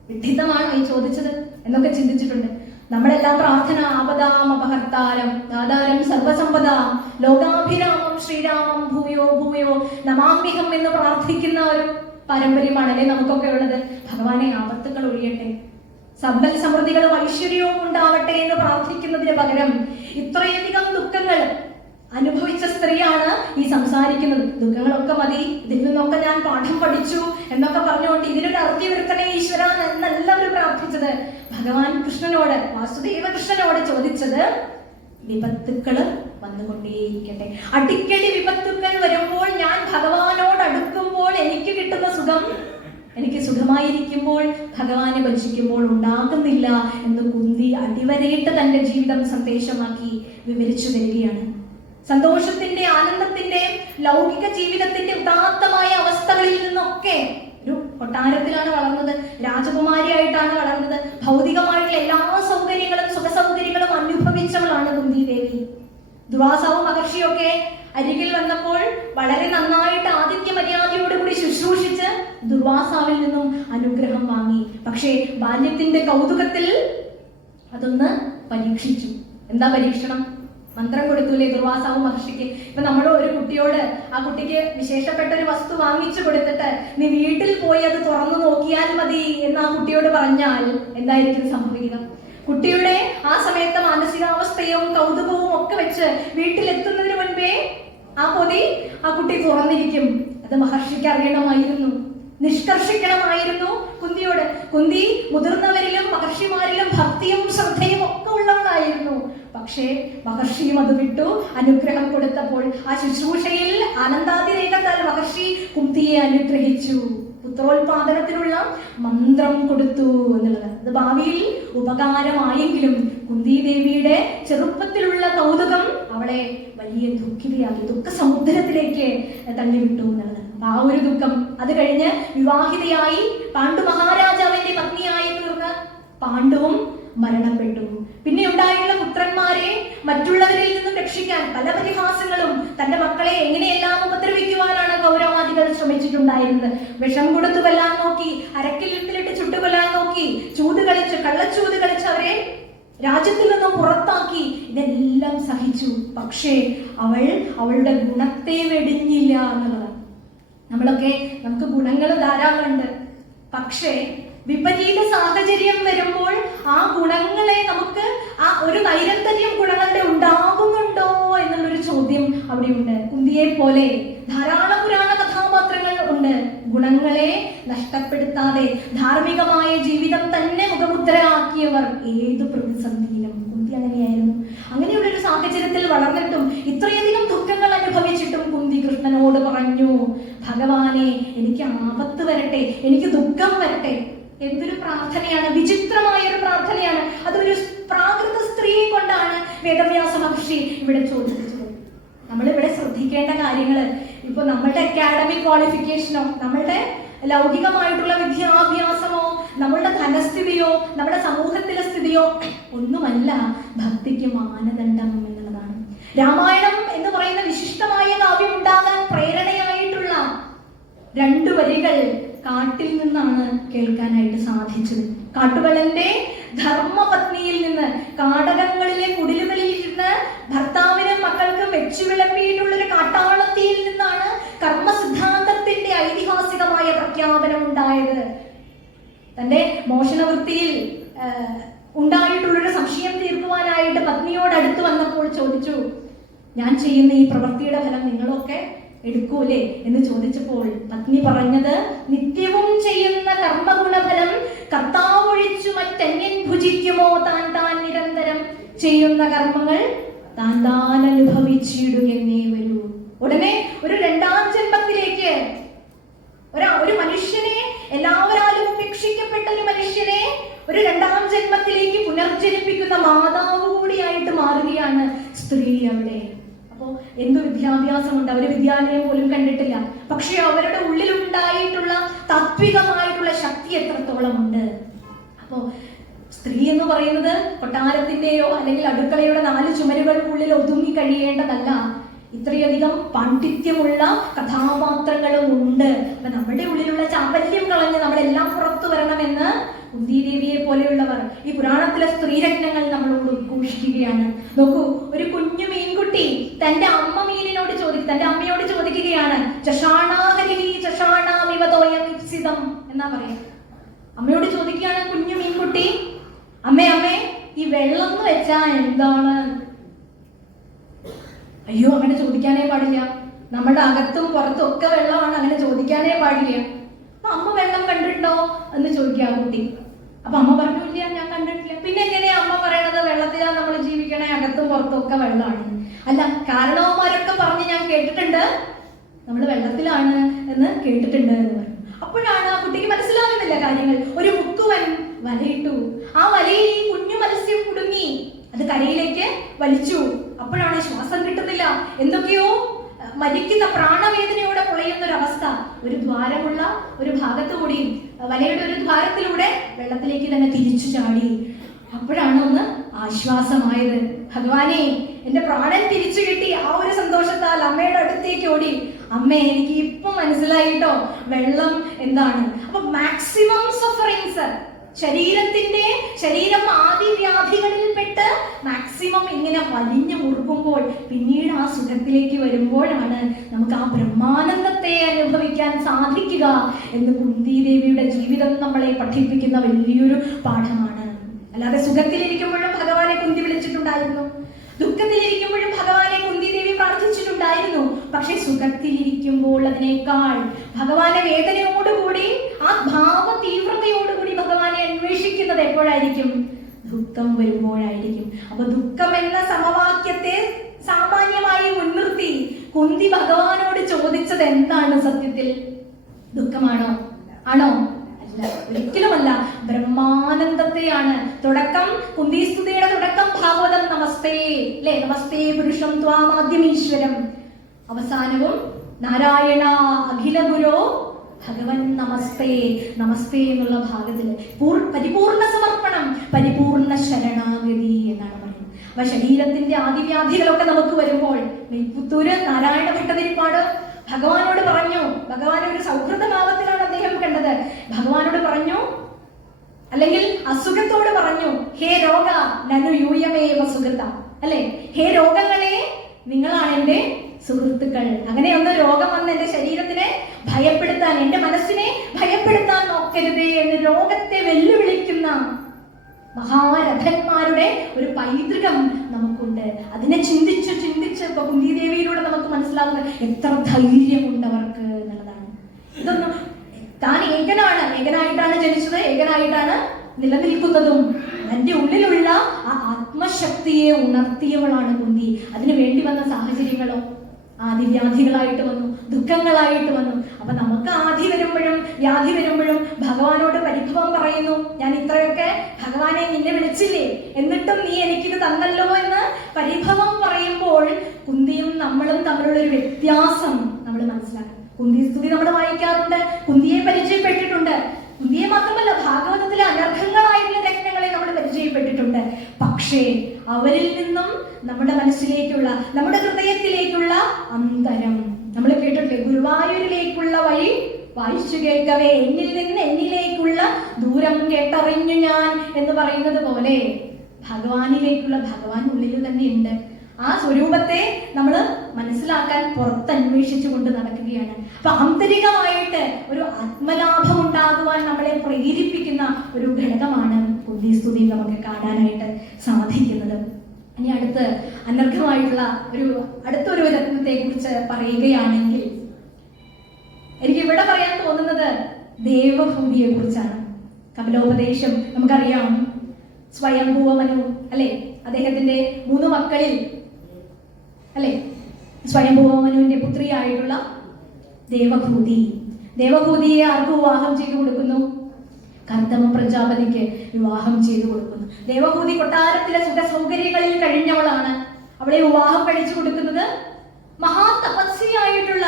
വിഡിതമാണോ ഈ ചോദിച്ചത് എന്നൊക്കെ ചിന്തിച്ചിട്ടുണ്ട്. നമ്മളെല്ലാം പ്രാർത്ഥന ആപദാം അപഹർത്താരം ദാതാരം സർവസമ്പദാം ലോകാഭിരാമം ശ്രീരാമം ഭൂയോ ഭൂയോ നമാമ്യഹം എന്ന് പ്രാർത്ഥിക്കുന്ന ഒരു പാരമ്പര്യമാണ് അല്ലെ നമുക്കൊക്കെ ഉള്ളത്. ഭഗവാനെ ആപത്തുകൾ ഒഴിയട്ടെ, സമ്പൽ സമൃദ്ധികളും ഐശ്വര്യവും ഉണ്ടാവട്ടെ എന്ന് പ്രാർത്ഥിക്കുന്നതിന് പകരം ഇത്രയധികം ദുഃഖങ്ങൾ അനുഭവിച്ച സ്ത്രീയാണ് ഈ സംസാരിക്കുന്നത്. ദുഃഖങ്ങളൊക്കെ മതി, ഇതിൽ നിന്നൊക്കെ ഞാൻ പാഠം പഠിച്ചു എന്നൊക്കെ പറഞ്ഞുകൊണ്ട് ഇതിനൊരു അർത്ഥി വരുത്തണേ ഈശ്വര എന്നെല്ലാവരും പ്രാർത്ഥിച്ചത്. ഭഗവാൻ കൃഷ്ണനോട്, വാസുദേവ കൃഷ്ണനോട് ചോദിച്ചത് വിപത്തുക്കള് വന്നുകൊണ്ടേയിരിക്കട്ടെ. അടിക്കടി വിപത്തുക്കൾ വരുമ്പോൾ ഞാൻ ഭഗവാനോട് അടുക്കുമ്പോൾ എനിക്ക് കിട്ടുന്ന സുഖം എനിക്ക് സുഖമായിരിക്കുമ്പോൾ ഭഗവാനെ ഭജിക്കുമ്പോൾ ഉണ്ടാകുന്നില്ല എന്ന് കുന്തി അടിവരയിട്ട് തന്റെ ജീവിതം സന്ദേശമാക്കി വിവരിച്ചു തരികയാണ്. സന്തോഷത്തിന്റെ, ആനന്ദത്തിന്റെ, ലൗകിക ജീവിതത്തിന്റെ ഉദാത്തമായ അവസ്ഥകളിൽ നിന്നൊക്കെ ഒരു കൊട്ടാരത്തിലാണ് വളർന്നത്, രാജകുമാരിയായിട്ടാണ് വളർന്നത്. ഭൗതികമായിട്ടുള്ള എല്ലാ സൗകര്യങ്ങളും സുഖസൗകര്യങ്ങളും അനുഭവിച്ചവളാണ് കുന്തി ദേവി. ദുർവാസാവ് മഹർഷിയൊക്കെ അരികിൽ വന്നപ്പോൾ വളരെ നന്നായിട്ട് ആതിഥ്യ മര്യാദയോടുകൂടി ശുശ്രൂഷിച്ച് ദുർവാസാവിൽ നിന്നും അനുഗ്രഹം വാങ്ങി. പക്ഷേ ബാല്യത്തിന്റെ കൗതുകത്തിൽ അതൊന്ന് പരീക്ഷിച്ചു. എന്താ പരീക്ഷണം? മന്ത്രം കൊടുത്തൂലേ ദുർവാസാവ് മഹർഷിക്ക്. ഇപ്പൊ നമ്മൾ ഒരു കുട്ടിയോട്, ആ കുട്ടിക്ക് വിശേഷപ്പെട്ട ഒരു വസ്തു വാങ്ങിച്ചു കൊടുത്തിട്ട് നീ വീട്ടിൽ പോയി അത് തുറന്നു നോക്കിയാൽ മതി എന്ന് ആ കുട്ടിയോട് പറഞ്ഞാൽ എന്തായിരിക്കും സംഭവിക്കുക? കുട്ടിയുടെ ആ സമയത്തെ മാനസികാവസ്ഥയും കൗതുകവും ഒക്കെ വെച്ച് വീട്ടിലെത്തുന്നതിന് മുൻപേ ആ പൊതി ആ കുട്ടി തുറന്നിരിക്കും. അത് മഹർഷിക്ക് അറിയണമായിരുന്നു, നിഷ്കർഷിക്കണമായിരുന്നു കുന്തിയോട്. കുന്തി മുതിർന്നവരിലും മഹർഷിമാരിലും ഭക്തിയും ശ്രദ്ധയും ഒക്കെ ഉള്ളവളായിരുന്നു. പക്ഷേ മഹർഷിയും അത് വിട്ടു. അനുഗ്രഹം കൊടുത്തപ്പോൾ ആ ശുശ്രൂഷയിൽ ആനന്ദാതിരേകത്താൽ മഹർഷി കുന്തിയെ അനുഗ്രഹിച്ചു. പുത്രോത്പാദനത്തിനുള്ള മന്ത്രം കൊടുത്തു എന്നുള്ളത് അത് ഭാവിയിൽ ഉപകാരമായെങ്കിലും കുന്തി ദേവിയുടെ ചെറുപ്പത്തിലുള്ള കൗതുകം അവളെ വലിയ ദുഃഖിതയാക്കി, ദുഃഖ സമുദ്രത്തിലേക്ക് തള്ളിവിട്ടു എന്നുള്ളത്. ആ ഒരു ദുഃഖം അത് കഴിഞ്ഞ് വിവാഹിതയായി പാണ്ഡു മഹാരാജാവിന്റെ പത്നിയായി തീർന്ന് പാണ്ഡുവും മരണപ്പെട്ടു. പിന്നെ ഉണ്ടായിട്ടുള്ള പുത്രന്മാരെ മറ്റുള്ളവരിൽ നിന്നും രക്ഷിക്കാൻ പല പരിഹാസങ്ങളും, തന്റെ മക്കളെ എങ്ങനെയെല്ലാം ഉപദ്രവിക്കുവാനാണ് കൗരവാദികൾ ശ്രമിച്ചിട്ടുണ്ടായിരുന്നത്. വിഷം കൊടുത്തു കൊല്ലാൻ നോക്കി, അരക്കിലിട്ട് ചുട്ടുകൊല്ലാൻ നോക്കി, ചൂത് കളിച്ച്, കള്ളച്ചൂത് കളിച്ച് അവരെ രാജ്യത്തിൽ നിന്നും പുറത്താക്കി. ഇതെല്ലാം സഹിച്ചു. പക്ഷേ അവളുടെ ഗുണത്തെ വെടിഞ്ഞില്ല എന്നുള്ളതാണ്. നമുക്ക് ഗുണങ്ങൾ ധാരാളമുണ്ട്. പക്ഷേ വിപരീത സാഹചര്യം വരുമ്പോൾ ആ ഗുണങ്ങളെ നമുക്ക് ആ ഒരു നൈരന്തര്യം ഗുണങ്ങളുടെ ഉണ്ടാകുന്നുണ്ടോ എന്നുള്ളൊരു ചോദ്യം അവിടെയുണ്ട്. കുന്തിയെ പോലെ ധാരാളം പുരാണ കഥാപാത്രങ്ങൾ ഉണ്ട്. ഗുണങ്ങളെ നഷ്ടപ്പെടുത്താതെ ധാർമ്മികമായ ജീവിതം തന്നെ മുഖമുദ്രയാക്കിയവർ ഏതു പ്രതിസന്ധിയിലും. കുന്തി അങ്ങനെയായിരുന്നു. അങ്ങനെയുള്ളൊരു സാഹചര്യത്തിൽ ദാരിദ്ര്യത്തിൽ വളർന്നിട്ടും ഇത്രയധികം ദുഃഖങ്ങൾ അനുഭവിച്ചിട്ടും കുന്തി കൃഷ്ണനോട് പറഞ്ഞു, ഭഗവാനെ എനിക്ക് ആപത്ത് വരട്ടെ, എനിക്ക് ദുഃഖം വരട്ടെ. എന്തൊരു പ്രാർത്ഥനയാണ്, വിചിത്രമായ ഒരു പ്രാർത്ഥനയാണ്. അതൊരു പ്രാകൃത സ്ത്രീയെ കൊണ്ടാണ് വേദവ്യാസ മഹർഷി ഇവിടെ ചോദിച്ചത്. നമ്മളിവിടെ ശ്രദ്ധിക്കേണ്ട കാര്യങ്ങൾ, ഇപ്പൊ നമ്മളുടെ അക്കാഡമിക് ക്വാളിഫിക്കേഷനോ നമ്മളുടെ ലൗകികമായിട്ടുള്ള വിദ്യാഭ്യാസമോ നമ്മളുടെ ധനസ്ഥിതിയോ നമ്മുടെ സമൂഹത്തിലെ സ്ഥിതിയോ ഒന്നുമല്ല ഭക്തിക്ക് മാനദണ്ഡം എന്നുള്ളതാണ്. രാമായണം എന്ന് പറയുന്ന വിശിഷ്ടമായ കാവ്യം ഉണ്ടാകാൻ പ്രേരണയായിട്ടുള്ള 2 വരികൾ കാട്ടിൽ നിന്നാണ് കേൾക്കാനായിട്ട് സാധിച്ചത്. കാട്ടുവളന്റെ ധർമ്മപത്നിയിൽ നിന്ന്, കാടകങ്ങളിലെ കുടിലുകളിൽ ഇരുന്ന് ഭർത്താവിനും മക്കൾക്കും വെച്ചു വിളമ്പിയിട്ടുള്ള ഒരു കാട്ടാളത്തിയിൽ നിന്നാണ് കർമ്മസിദ്ധാന്തത്തിന്റെ ഐതിഹാസികമായ പ്രഖ്യാപനം ഉണ്ടായത്. തന്റെ മോഷണവൃത്തിയിൽ ഉണ്ടായിട്ടുള്ളൊരു സംശയം തീർക്കുവാനായിട്ട് പത്നിയോട് അടുത്ത് വന്നപ്പോൾ ചോദിച്ചു, ഞാൻ ചെയ്യുന്ന ഈ പ്രവൃത്തിയുടെ ഫലം നിങ്ങളൊക്കെ എടുക്കൂലേ എന്ന് ചോദിച്ചപ്പോൾ പത്നി പറഞ്ഞത്, നിത്യവും ചെയ്യുന്ന കർമ്മഗുണഫലം കർത്താവൊഴിച്ചു മറ്റന്യൻ ഭുജിക്കുമോ, താൻ താൻ നിരന്തരം ചെയ്യുന്ന കർമ്മങ്ങൾ താൻ താൻ അനുഭവിച്ചിടുകയെന്നേ വരൂ. ഉടനെ ഒരു 2ാം ജന്മത്തിലേക്ക് ഒരു മനുഷ്യനെ, എല്ലാവരാലും ഉപേക്ഷിക്കപ്പെട്ട ഒരു മനുഷ്യനെ ഒരു 2ാം ജന്മത്തിലേക്ക് പുനർജനിപ്പിക്കുന്ന മാതാവ് കൂടിയായിട്ട് മാറുകയാണ് സ്ത്രീ അവിടെ. അപ്പോ എന്ത് വിദ്യാഭ്യാസമുണ്ട്, അവര് വിദ്യാലയം പോലും കണ്ടിട്ടില്ല, പക്ഷെ അവരുടെ ഉള്ളിലുണ്ടായിട്ടുള്ള താത്വികമായിട്ടുള്ള ശക്തി എത്രത്തോളം ഉണ്ട്. അപ്പോ സ്ത്രീ എന്ന് പറയുന്നത് കൊട്ടാരത്തിന്റെയോ അല്ലെങ്കിൽ അടുക്കളയുടെ 4 ചുമരുകൾക്കുള്ളിൽ ഒതുങ്ങി കഴിയേണ്ടതല്ല. ഇത്രയധികം പാണ്ഡിത്യമുള്ള കഥാപാത്രങ്ങളും ഉണ്ട്. അപ്പൊ നമ്മുടെ ഉള്ളിലുള്ള ചാപല്യം കളഞ്ഞ് നമ്മളെല്ലാം പുറത്തു വരണമെന്ന് കുന്തിദേവിയെ പോലെയുള്ളവർ ഈ പുരാണത്തിലെ സ്ത്രീരത്നങ്ങൾ നമ്മളോട് ഉദ്ഘോഷിക്കുകയാണ്. നോക്കൂ, ഒരു കുഞ്ഞു മീൻകുട്ടി തന്റെ അമ്മ മീനിനോട് തന്റെ അമ്മയോട് ചോദിക്കുകയാണ്, എന്നാ പറയാ. അമ്മയോട് ചോദിക്കുകയാണ് കുഞ്ഞു മീൻകുട്ടി, അമ്മേ ഈ വെള്ളം എന്ന് വെച്ചാ എന്താണ്? അയ്യോ, അങ്ങനെ ചോദിക്കാനേ പാടില്ല. നമ്മുടെ അകത്തും പുറത്തും ഒക്കെ വെള്ളമാണ്, അങ്ങനെ ചോദിക്കാനേ പാടില്ല. അപ്പൊ അമ്മ വെള്ളം കണ്ടിട്ടുണ്ടോ എന്ന് ചോദിക്കുക കുട്ടി. അപ്പൊ അമ്മ പറഞ്ഞു, ഇല്ല, ഞാൻ കണ്ടിട്ടില്ല. പിന്നെ എങ്ങനെയാ അമ്മ പറയണത് വെള്ളത്തിലാണ് നമ്മൾ ജീവിക്കണേ, അകത്തും പുറത്തും ഒക്കെ വെള്ളമാണ്? അല്ല, കാരണവന്മാരൊക്കെ പറഞ്ഞ് ഞാൻ കേട്ടിട്ടുണ്ട്, നമ്മൾ വെള്ളത്തിലാണ് എന്ന് കേട്ടിട്ടുണ്ട് എന്ന് പറഞ്ഞു. അപ്പോഴാണ് ആ കുട്ടിക്ക് മനസ്സിലാകുന്നില്ല കാര്യങ്ങൾ. ഒരു മുക്കുവൻ വലയിട്ടു, ആ വലയിൽ ഈ കുഞ്ഞു മത്സ്യം കുടുങ്ങി, അത് കരയിലേക്ക് വലിച്ചു. അപ്പോഴാണ് ശ്വാസം കിട്ടുന്നില്ല, എന്തൊക്കെയോ മരിക്കുന്ന പ്രാണവേദനയോടെ പൊളയുന്ന ഒരു അവസ്ഥ. ഒരു ദ്വാരമുള്ള ഒരു ഭാഗത്തുകൂടി, വലയുടെ ഒരു ദ്വാരത്തിലൂടെ വെള്ളത്തിലേക്ക് തന്നെ തിരിച്ചു ചാടി. അപ്പോഴാണ് ഒന്ന് ആശ്വാസമായത്. ഭഗവാനെ, എന്റെ പ്രാണൻ തിരിച്ചു കിട്ടി. ആ ഒരു സന്തോഷത്താൽ അമ്മയുടെ അടുത്തേക്ക് ഓടി, അമ്മേ എനിക്ക് ഇപ്പൊ മനസ്സിലായിട്ടോ വെള്ളം എന്താണ്. അപ്പൊ മാക്സിമം സഫറിങ്സ്, ശരീരം ആദിവ്യാധികളിൽപ്പെട്ട് മാക്സിമം ഇങ്ങനെ വലിഞ്ഞു മുറുകുമ്പോൾ പിന്നീട് ആ സുഖത്തിലേക്ക് വരുമ്പോഴാണ് നമുക്ക് ആ ബ്രഹ്മാനന്ദത്തെ അനുഭവിക്കാൻ സാധിക്കുക എന്ന് കുന്തിദേവിയുടെ ജീവിതം നമ്മളെ പഠിപ്പിക്കുന്ന വലിയൊരു പാഠമാണ്. അല്ലാതെ സുഖത്തിലിരിക്കുമ്പോഴും ഭഗവാനെ കുന്തി വിളിച്ചിട്ടുണ്ടായിരുന്നു, ദുഃഖത്തിലിരിക്കുമ്പോഴും ഭഗവാനെ കുന്തിദേവി പ്രാർത്ഥിച്ചിട്ടുണ്ടായിരുന്നു. പക്ഷെ സുഖത്തിലിരിക്കുമ്പോൾ അതിനേക്കാൾ ഭഗവാനെ വേദനയോടുകൂടി, ആ ഭാവ തീവ്രതയോടുകൂടി ഭഗവാനെ അന്വേഷിക്കുന്നത് എപ്പോഴായിരിക്കും? ദുഃഖം വരുമ്പോഴായിരിക്കും. അപ്പൊ ദുഃഖം എന്ന സമവാക്യത്തെ സാമാന്യമായി മുൻനിർത്തി കുന്തി ഭഗവാനോട് ചോദിച്ചത് എന്താണ് സത്യത്തിൽ? ദുഃഖമാണോ? ആണോ? അല്ല, ഒരിക്കലുമല്ല, ബ്രഹ്മാനന്ദത്തെയാണ്. തുടക്കം, കുന്തിസ്തുതിയുടെ തുടക്കം ഭാഗവതം നമസ്തേ, അല്ലെ? നമസ്തേ പുരുഷം ത്വാമാദ്യമീശ്വരം. അവസാനവും നാരായണ അഖില ഗുരോ ഭഗവൻ നമസ്തേ. നമസ്തേ എന്നുള്ള ഭാഗത്തില് പരിപൂർണ സമർപ്പണം, പരിപൂർണ ശരണാഗതി എന്നാണ് പറയുന്നത്. അപ്പൊ ശരീരത്തിന്റെ ആദിവ്യാധികളൊക്കെ നമുക്ക് വരുമ്പോൾ പുത്തൂര് നാരായണ ഭട്ടതിരിപ്പാട് ഭഗവാനോട് പറഞ്ഞു, ഭഗവാൻ ഒരു സൗഹൃദഭാവത്തിലാണ് അദ്ദേഹം കണ്ടത്. ഭഗവാനോട് പറഞ്ഞു, അല്ലെങ്കിൽ അസുഖത്തോട് പറഞ്ഞു, ഹേ രോഗ നനു യൂയമേവ സുഹൃത, അല്ലെ? ഹേ രോഗങ്ങളെ, നിങ്ങളാണ് എന്റെ സുഹൃത്തുക്കൾ. അങ്ങനെ ഒന്ന് രോഗം വന്ന് എന്റെ ശരീരത്തിനെ ഭയപ്പെടുത്താൻ, എന്റെ മനസ്സിനെ ഭയപ്പെടുത്താൻ നോക്കരുതേ എന്ന് രോഗത്തെ വെല്ലുവിളിക്കുന്ന മഹാരഥന്മാരുടെ ഒരു പൈതൃകം നമുക്കുണ്ട്. അതിനെ ചിന്തിച്ച് ഇപ്പൊ കുന്തിദേവിയിലൂടെ നമുക്ക് മനസ്സിലാവുന്നത് എത്ര ധൈര്യമുണ്ട് അവർക്ക് എന്നുള്ളതാണ്. ഇതൊന്നും താൻ ഏകനായിട്ടാണ് ജനിച്ചത്, ഏകനായിട്ടാണ് നിലനിൽക്കുന്നതും. തന്റെ ഉള്ളിലുള്ള ആ ആത്മശക്തിയെ ഉണർത്തിയവളാണ് കുന്തി. അതിനു വേണ്ടി വന്ന സാഹചര്യങ്ങളോ ആദിവ്യാധികളായിട്ട് വന്നു, ദുഃഖങ്ങളായിട്ട് വന്നു. അപ്പൊ നമുക്ക് ആദി വരുമ്പോഴും വ്യാധി വരുമ്പോഴും ഭഗവാനോട് പരിഭവം പറയുന്നു, ഞാൻ ഇത്രയൊക്കെ ഭഗവാനെ നിന്നെ വിളിച്ചില്ലേ, എന്നിട്ടും നീ എനിക്കിത് തന്നല്ലോ എന്ന് പരിഭവം പറയുമ്പോൾ കുന്തിയും നമ്മളും തമ്മിലുള്ള ഒരു വ്യത്യാസം നമ്മൾ മനസ്സിലാക്കണം. കുന്തി സ്തുതി നമ്മൾ വായിക്കാറുണ്ട്, കുന്തിയെ പരിചയപ്പെട്ടിട്ടുണ്ട്. കുന്തിയെ മാത്രമല്ല, ഭാഗവതത്തിലെ അനർഹങ്ങളായിട്ടുള്ള രത്നങ്ങളെ നമ്മൾ പരിചയപ്പെട്ടിട്ടുണ്ട്. പക്ഷേ അവരിൽ നിന്നും നമ്മുടെ മനസ്സിലേക്കുള്ള, നമ്മുടെ ഹൃദയത്തിലേക്കുള്ള അന്തരം നമ്മൾ കേട്ടിട്ടില്ലേ? ഗുരുവായൂരിലേക്കുള്ള വഴി വായിച്ചു കേൾക്കവേ എന്നിൽ നിന്ന് എന്നിലേക്കുള്ള ദൂരം കേട്ടറിഞ്ഞു ഞാൻ എന്ന് പറയുന്നത് പോലെ ഭഗവാനിലേക്കുള്ള ഭഗവാൻ ഉള്ളിൽ തന്നെ ഉണ്ട്. ആ സ്വരൂപത്തെ നമ്മൾ മനസ്സിലാക്കാൻ പുറത്തന്വേഷിച്ചു കൊണ്ട് നടക്കുകയാണ്. അപ്പൊ ആന്തരികമായിട്ട് ഒരു ആത്മലാഭം ഉണ്ടാകുവാൻ നമ്മളെ പ്രേരിപ്പിക്കുന്ന ഒരു ഘടകമാണ് കുന്തി സ്തുതി നമുക്ക് കാണാനായിട്ട് സാധിക്കുന്നത്. ഇനി അടുത്ത് അനർഘമായിട്ടുള്ള അടുത്തൊരു രത്നത്തെ കുറിച്ച് പറയുകയാണെങ്കിൽ എനിക്ക് ഇവിടെ പറയാൻ തോന്നുന്നത് ദേവഭൂതിയെ കുറിച്ചാണ്. കപിലോപദേശം നമുക്കറിയാം. സ്വയംഭൂവ മനു അല്ലെ, അദ്ദേഹത്തിന്റെ 3 മക്കളിൽ അല്ലെ സ്വയംഭൂവ മനുവിന്റെ പുത്രിയായിട്ടുള്ള ദേവഭൂതി. ദേവഭൂതിയെ ആർക്ക് വിവാഹം ചെയ്തു കൊടുക്കുന്നു? കർദമ പ്രജാപതിക്ക് വിവാഹം ചെയ്തു കൊടുക്കുന്നു. ദേവഭൂതി കൊട്ടാരത്തിലെ സുഖ സൗകര്യങ്ങളിൽ കഴിഞ്ഞവളാണ്. അവളെ വിവാഹം കഴിച്ചു കൊടുക്കുന്നത് മഹാതപസ്വിയായിട്ടുള്ള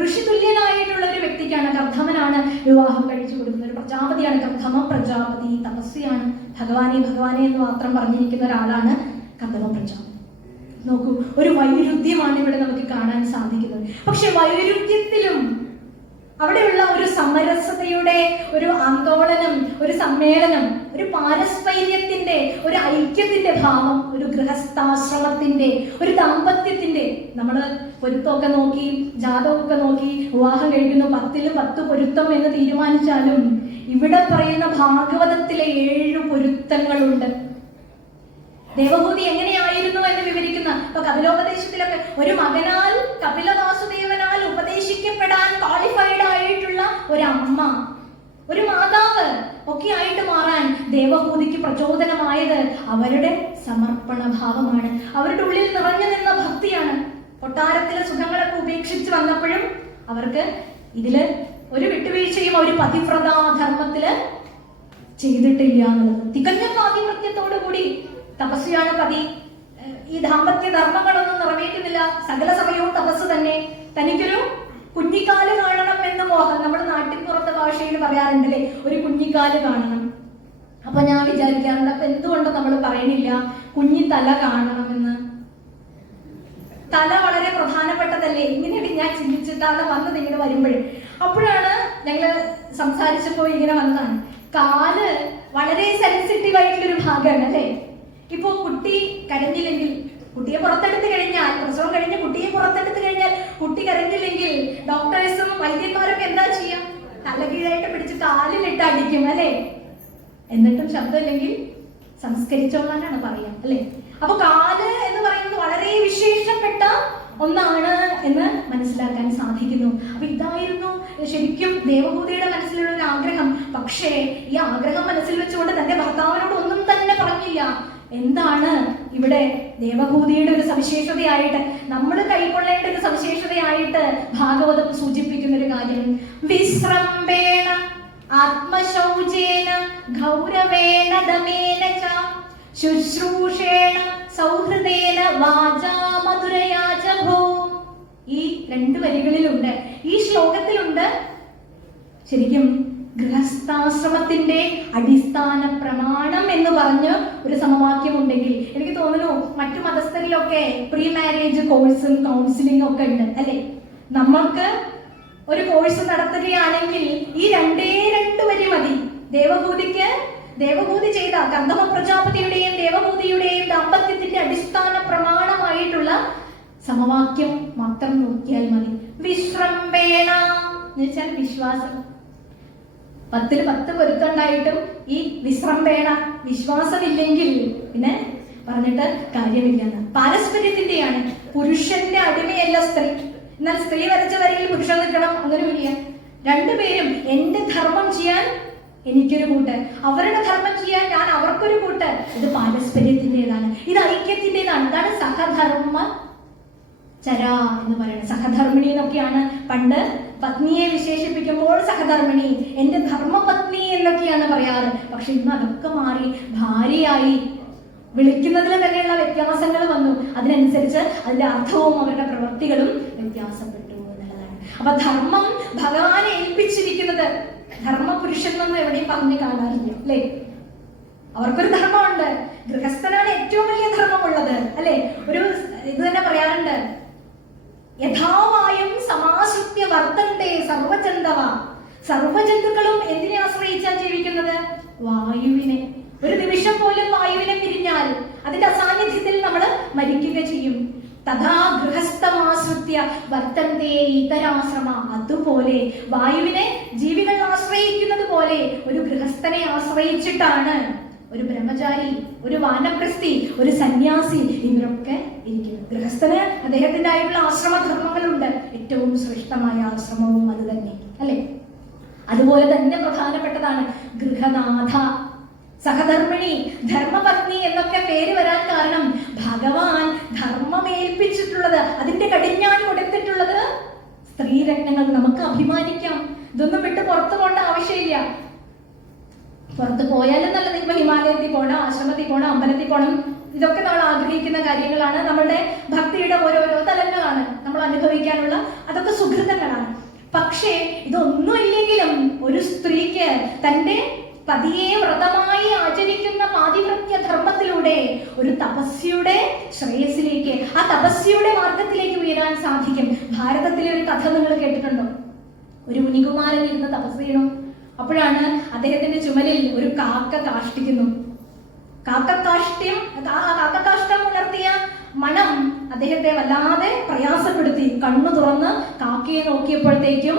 ഋഷിതുല്യനായിട്ടുള്ള ഒരു വ്യക്തിക്കാണ്. കർദമനാണ് വിവാഹം കഴിച്ചു കൊടുക്കുന്നത്. ഒരു പ്രജാപതിയാണ് കർദമ പ്രജാപതി, തപസ്വിയാണ്. ഭഗവാനെ ഭഗവാനെ എന്ന് മാത്രം പറഞ്ഞിരിക്കുന്ന ഒരാളാണ് കർദമ പ്രജാപതി. നോക്കൂ, ഒരു വൈരുദ്ധ്യമാണ് ഇവിടെ നമുക്ക് കാണാൻ സാധിക്കുന്നത്. പക്ഷെ വൈരുദ്ധ്യത്തിലും അവിടെയുള്ള ഒരു സമരസതയുടെ ഒരു ആന്തോളനം, ഒരു സമ്മേളനം, ഒരു പാരസ്പര്യത്തിന്റെ, ഒരു ഐക്യത്തിന്റെ ഭാവം, ഒരു ഗൃഹസ്ഥാശ്രമത്തിന്റെ, ഒരു ദാമ്പത്യത്തിന്റെ. നമ്മള് പൊരുത്തമൊക്കെ നോക്കി, ജാതകമൊക്കെ നോക്കി വിവാഹം കഴിക്കുന്നു, 10ൽ 10 പൊരുത്തം എന്ന് തീരുമാനിച്ചാലും ഇവിടെ പറയുന്ന ഭാഗവതത്തിലെ 7 പൊരുത്തങ്ങളുണ്ട്. ദേവഭൂതി എങ്ങനെയായിരുന്നു എന്ന് വിവരിക്കുന്ന ഇപ്പൊ കപിലോപദേശത്തിലൊക്കെ ഒരു മകനാൽ, കപില വാസുദേവനാൽ ഉപദേശിക്കപ്പെടാൻ ക്വാളിഫൈഡ് ആയിട്ടുള്ള ഒരമ്മ, ഒരു മാതാവ് ഒക്കെ ആയിട്ട് മാറാൻ ദേവഭൂതിക്ക് പ്രചോദനമായത് അവരുടെ സമർപ്പണ ഭാവമാണ്, അവരുടെ ഉള്ളിൽ നിറഞ്ഞു നിന്ന ഭക്തിയാണ്. കൊട്ടാരത്തിലെ സുഖങ്ങളൊക്കെ ഉപേക്ഷിച്ച് വന്നപ്പോഴും അവർക്ക് ഇതില് ഒരു വിട്ടുവീഴ്ചയും അവർ പതിവ്രതാധർമ്മത്തില് ചെയ്തിട്ടില്ല എന്നുള്ളത്. തികഞ്ഞ പാതിവ്രത്യത്തോടു കൂടി തപസ്വിയാണ് പതി, ഈ ദാമ്പത്യ ധർമ്മങ്ങളൊന്നും നിറവേറ്റുന്നില്ല, സകല സമയവും തപസ് തന്നെ. തനിക്കൊരു കുഞ്ഞിക്കാല് കാണണം എന്ന് മോഹം. നമ്മുടെ നാട്ടിൻപുറത്തെ ഭാഷയിൽ പറയാറുണ്ടല്ലേ, ഒരു കുഞ്ഞിക്കാല് കാണണം. അപ്പൊ ഞാൻ വിചാരിക്കാറുണ്ട്, അപ്പൊ എന്തുകൊണ്ട് നമ്മൾ പറയണില്ല കുഞ്ഞിത്തല കാണണമെന്ന്? തല വളരെ പ്രധാനപ്പെട്ടതല്ലേ? ഇങ്ങനെയാണ് ഞാൻ ചിന്തിച്ചിട്ടാണ് വന്നത് ഇങ്ങനെ വരുമ്പോഴേ. അപ്പോഴാണ് ഞങ്ങള് സംസാരിച്ചപ്പോ ഇങ്ങനെ വന്നതാണ്, കാല് വളരെ സെൻസിറ്റീവ് ആയിട്ടുള്ളൊരു ഭാഗമാണ് അല്ലേ. ഇപ്പോ കുട്ടി കരഞ്ഞില്ലെങ്കിൽ, കുട്ടിയെ പുറത്തെടുത്ത് കഴിഞ്ഞാൽ, പ്രസവം കഴിഞ്ഞ് കുട്ടിയെ പുറത്തെടുത്ത് കഴിഞ്ഞാൽ കുട്ടി കരഞ്ഞില്ലെങ്കിൽ ഡോക്ടേഴ്സും വൈദ്യന്മാരൊക്കെ എന്താ ചെയ്യാം? തലകീഴായിട്ട് പിടിച്ച് കാലിലിട്ട് അടിക്കും അല്ലെ. എന്നിട്ടും ശബ്ദമില്ലെങ്കിൽ സംസ്കരിച്ചോളാനാണ് പറയാം അല്ലെ. അപ്പൊ കാല് എന്ന് പറയുന്നത് വളരെ വിശേഷപ്പെട്ട ഒന്നാണ് എന്ന് മനസ്സിലാക്കാൻ സാധിക്കുന്നു. അപ്പൊ ഇതായിരുന്നു ശരിക്കും ദേവഭൂതിയുടെ മനസ്സിലുള്ള ഒരു ആഗ്രഹം. പക്ഷേ ഈ ആഗ്രഹം മനസ്സിൽ വെച്ചുകൊണ്ട് തന്റെ ഭർത്താവിനോട് ഒന്നും തന്നെ പറഞ്ഞില്ല. എന്താണ് ഇവിടെ ദേവഭൂതിയുടെ ഒരു സവിശേഷതയായിട്ട്, നമ്മൾ കൈക്കൊള്ളേണ്ട ഒരു സവിശേഷതയായിട്ട് ഭാഗവതം സൂചിപ്പിക്കുന്ന ഒരു കാര്യം? വിശ്രംഭേണ ആത്മശൗചേന ഗൗരവേണ ദമേന ച ശുശ്രൂഷേണ സൗഹൃദേന വാചാ മധുരയാ ച ഭോ. ഈ 2 വരികളിലുണ്ട്, ഈ ശ്ലോകത്തിലുണ്ട് ശരിക്കും ഗൃഹസ്ഥാശ്രമത്തിന്റെ അടിസ്ഥാന പ്രമാണം എന്ന് പറഞ്ഞ് ഒരു സമവാക്യം ഉണ്ടെങ്കിൽ എനിക്ക് തോന്നുന്നു മറ്റു മതസ്ഥരിലൊക്കെ പ്രീ മാരേജ് കോഴ്സും കൗൺസിലിംഗും ഒക്കെ ഉണ്ട് അല്ലെ. നമ്മൾക്ക് ഒരു കോഴ്സ് നടത്തുകയാണെങ്കിൽ ഈ 2 വരി മതി. ദേവഭൂതി ചെയ്ത കർദമ പ്രജാപതിയുടെയും ദേവഭൂതിയുടെയും ദാമ്പത്യത്തിന്റെ അടിസ്ഥാന പ്രമാണമായിട്ടുള്ള സമവാക്യം മാത്രം നോക്കിയാൽ മതി. വിശ്രംഭേണ എന്ന് വെച്ചാൽ വിശ്വാസം. 10ൽ 10 പൊരുത്തണ്ടായിട്ടും ഈ വിശ്രംഭേണ വിശ്വാസമില്ലെങ്കിൽ പിന്നെ പറഞ്ഞിട്ട് കാര്യമില്ലെന്ന്. പാരസ്പര്യത്തിന്റെയാണ്. പുരുഷന്റെ അടിമയല്ല സ്ത്രീ, എന്നാൽ സ്ത്രീ വരച്ച വരയിൽ പുരുഷൻ നിൽക്കണം, അങ്ങനെയില്ല. 2 പേരും എന്റെ ധർമ്മം ചെയ്യാൻ എനിക്കൊരു കൂട്ട്, അവരുടെ ധർമ്മം ചെയ്യാൻ ഞാൻ അവർക്കൊരു കൂട്ട്. ഇത് പാരസ്പര്യത്തിൻ്റെതാണ്. പോലെയാണ്. ഇത് ഐക്യത്തിൻ്റെതാണ്. ഇതാണ് സഹധർമ്മ ചര എന്ന് പറയുന്നത്. സഹധർമ്മിണി എന്നൊക്കെയാണ് പണ്ട് പത്നിയെ വിശേഷിപ്പിക്കുമ്പോൾ സഹധർമ്മിണി, എന്റെ ധർമ്മപത്നി എന്നൊക്കെയാണ് പറയാറ്. പക്ഷെ ഇന്ന് അതൊക്കെ മാറി ഭാര്യയായി വിളിക്കുന്നതിൽ തന്നെയുള്ള വ്യത്യാസങ്ങൾ വന്നു. അതിനനുസരിച്ച് അതിന്റെ അർത്ഥവും അവരുടെ പ്രവൃത്തികളും വ്യത്യാസപ്പെട്ടു എന്നുള്ളതാണ്. അപ്പൊ ധർമ്മം ഭഗവാനെ ഏൽപ്പിച്ചിരിക്കുന്നത്, ധർമ്മപുരുഷൻ എന്നൊന്നും എവിടെയും പറഞ്ഞു കാണാറില്ല അല്ലേ. അവർക്കൊരു ധർമ്മമുണ്ട്. ഗൃഹസ്ഥനാണ് ഏറ്റവും വലിയ ധർമ്മമുള്ളത് അല്ലെ. ഒരു ഇത് തന്നെ പറയാറുണ്ട്, യഥാവായും സമാശ്രിത്യ വർത്തന്തേ സർവജന്തവ. സർവജന്തുക്കളും എന്തിനെ ആശ്രയിച്ചാണ് ജീവിക്കുന്നത്? വായുവിനെ. ഒരു നിമിഷം പോലും വായുവിനെ പിരിഞ്ഞാൽ അതിന്റെ അസാന്നിധ്യത്തിൽ നമ്മൾ മരിക്കുക ചെയ്യും. തഥാ ഗൃഹസ്ഥമാശ്രിത്യ വർത്തന്തേ ഇതരാശ്രമ. അതുപോലെ വായുവിനെ ജീവികൾ ആശ്രയിക്കുന്നത് പോലെ ഒരു ഗൃഹസ്ഥനെ ആശ്രയിച്ചിട്ടാണ് ഒരു ബ്രഹ്മചാരി, ഒരു വാനപ്രസ്ഥി, ഒരു സന്യാസി ഇവരൊക്കെ ഇരിക്കുന്നത്. ഗൃഹസ്ഥന് അദ്ദേഹത്തിൻ്റെതായിട്ടുള്ള ആശ്രമധർമ്മങ്ങളുണ്ട്. ഏറ്റവും ശ്രേഷ്ഠമായ ആശ്രമവും അത് തന്നെ അല്ലെ. അതുപോലെ തന്നെ പ്രധാനപ്പെട്ടതാണ് ഗൃഹനാഥ, സഹധർമ്മിണി, ധർമ്മപത്നി എന്നൊക്കെ പേര് വരാൻ കാരണം ഭഗവാൻ ധർമ്മമേൽപ്പിച്ചിട്ടുള്ളത്, അതിന്റെ കടിഞ്ഞാൺ കൊടുത്തിട്ടുള്ളത് സ്ത്രീരത്നങ്ങൾ. നമുക്ക് അഭിമാനിക്കാം. ഇതൊന്നും വിട്ട് പുറത്തു പോകേണ്ട ആവശ്യമില്ല. പുറത്ത് പോയാലും നല്ലത്. ഇപ്പൊ ഹിമാലയത്തിൽ പോകണം, ആശ്രമത്തിൽ പോകണം, അമ്പലത്തിൽ പോകണം, ഇതൊക്കെ നമ്മൾ ആഗ്രഹിക്കുന്ന കാര്യങ്ങളാണ്. നമ്മളുടെ ഭക്തിയുടെ ഓരോരോ തലങ്ങളാണ് നമ്മൾ അനുഭവിക്കാനുള്ള, അതൊക്കെ സുഹൃതങ്ങളാണ്. പക്ഷേ ഇതൊന്നും ഇല്ലെങ്കിലും ഒരു സ്ത്രീക്ക് തന്റെ പതിയെ വ്രതമായി ആചരിക്കുന്ന പാതിവ്രത്യ ധർമ്മത്തിലൂടെ ഒരു തപസ്യയുടെ ശ്രേയസിലേക്ക്, ആ തപസ്യയുടെ മാർഗത്തിലേക്ക് ഉയരാൻ സാധിക്കും. ഭാരതത്തിലെ ഒരു കഥ നിങ്ങൾ കേട്ടിട്ടുണ്ടോ? ഒരു മുനികുമാരൻ ഇരുന്ന് തപസ് ചെയ്യണം. അപ്പോഴാണ് അദ്ദേഹത്തിന്റെ ചുമലിൽ ഒരു കാക്ക കാഷ്ടിക്കുന്നു. കാക്കക്കാഷ്ടം ഉണർത്തിയ മണം അദ്ദേഹത്തെ വല്ലാതെ പ്രയാസപ്പെടുത്തി. കണ്ണു തുറന്ന് കാക്കയെ നോക്കിയപ്പോഴത്തേക്കും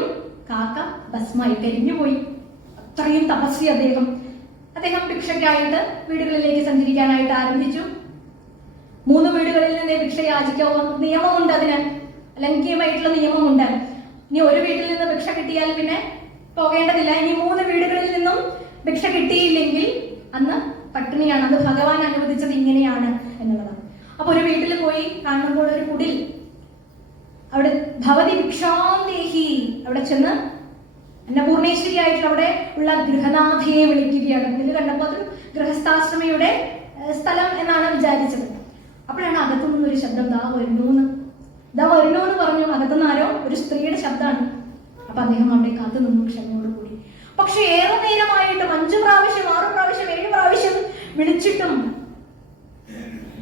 കാക്ക ഭസ്മായി കരിഞ്ഞുപോയി. അത്രയും തപസ്യ അദ്ദേഹം ഭിക്ഷയ്ക്കായിട്ട് വീടുകളിലേക്ക് സഞ്ചരിക്കാനായിട്ട് ആരംഭിച്ചു. 3 വീടുകളിൽ നിന്ന് ഭിക്ഷ യാചിക്കാവോ നിയമമുണ്ട്, അതിന് ലംഘ്യമായിട്ടുള്ള നിയമമുണ്ട്. ഇനി ഒരു വീട്ടിൽ നിന്ന് ഭിക്ഷ കിട്ടിയാൽ പിന്നെ പോകേണ്ടതില്ല. ഇനി 3 വീടുകളിൽ നിന്നും ഭിക്ഷ കിട്ടിയില്ലെങ്കിൽ അന്ന് പട്ടിണിയാണ്. അത് ഭഗവാൻ അനുവദിച്ചത് ഇങ്ങനെയാണ് എന്നുള്ളതാണ്. അപ്പൊ ഒരു വീട്ടിൽ പോയി കാണുമ്പോൾ ഒരു കുടിൽ, അവിടെ ഭവതി ഭിക്ഷാം ദേഹി, അവിടെ ചെന്ന് അന്നപൂർണേശ്വരി ആയിട്ട് അവിടെ ഉള്ള ഗൃഹനാഥയെ വിളിക്കുകയാണ്. ഇത് കണ്ടപ്പോൾ അതൊരു ഗൃഹസ്ഥാശ്രമിയുടെ സ്ഥലം എന്നാണ് വിചാരിച്ചത്. അപ്പോഴാണ് അകത്തുനിന്ന് ഒരു ശബ്ദം, ദാ വരുന്നു എന്ന് പറഞ്ഞു. അകത്തുനിന്ന് ആരോ ഒരു സ്ത്രീയുടെ ശബ്ദമാണ്. അപ്പൊ അദ്ദേഹം അവിടെ കാത്തു നിന്നു ക്ഷമയോടുകൂടി. പക്ഷെ ഏറെ നേരമായിട്ടും 5 പ്രാവശ്യം 6 പ്രാവശ്യം 7 പ്രാവശ്യം വിളിച്ചിട്ടും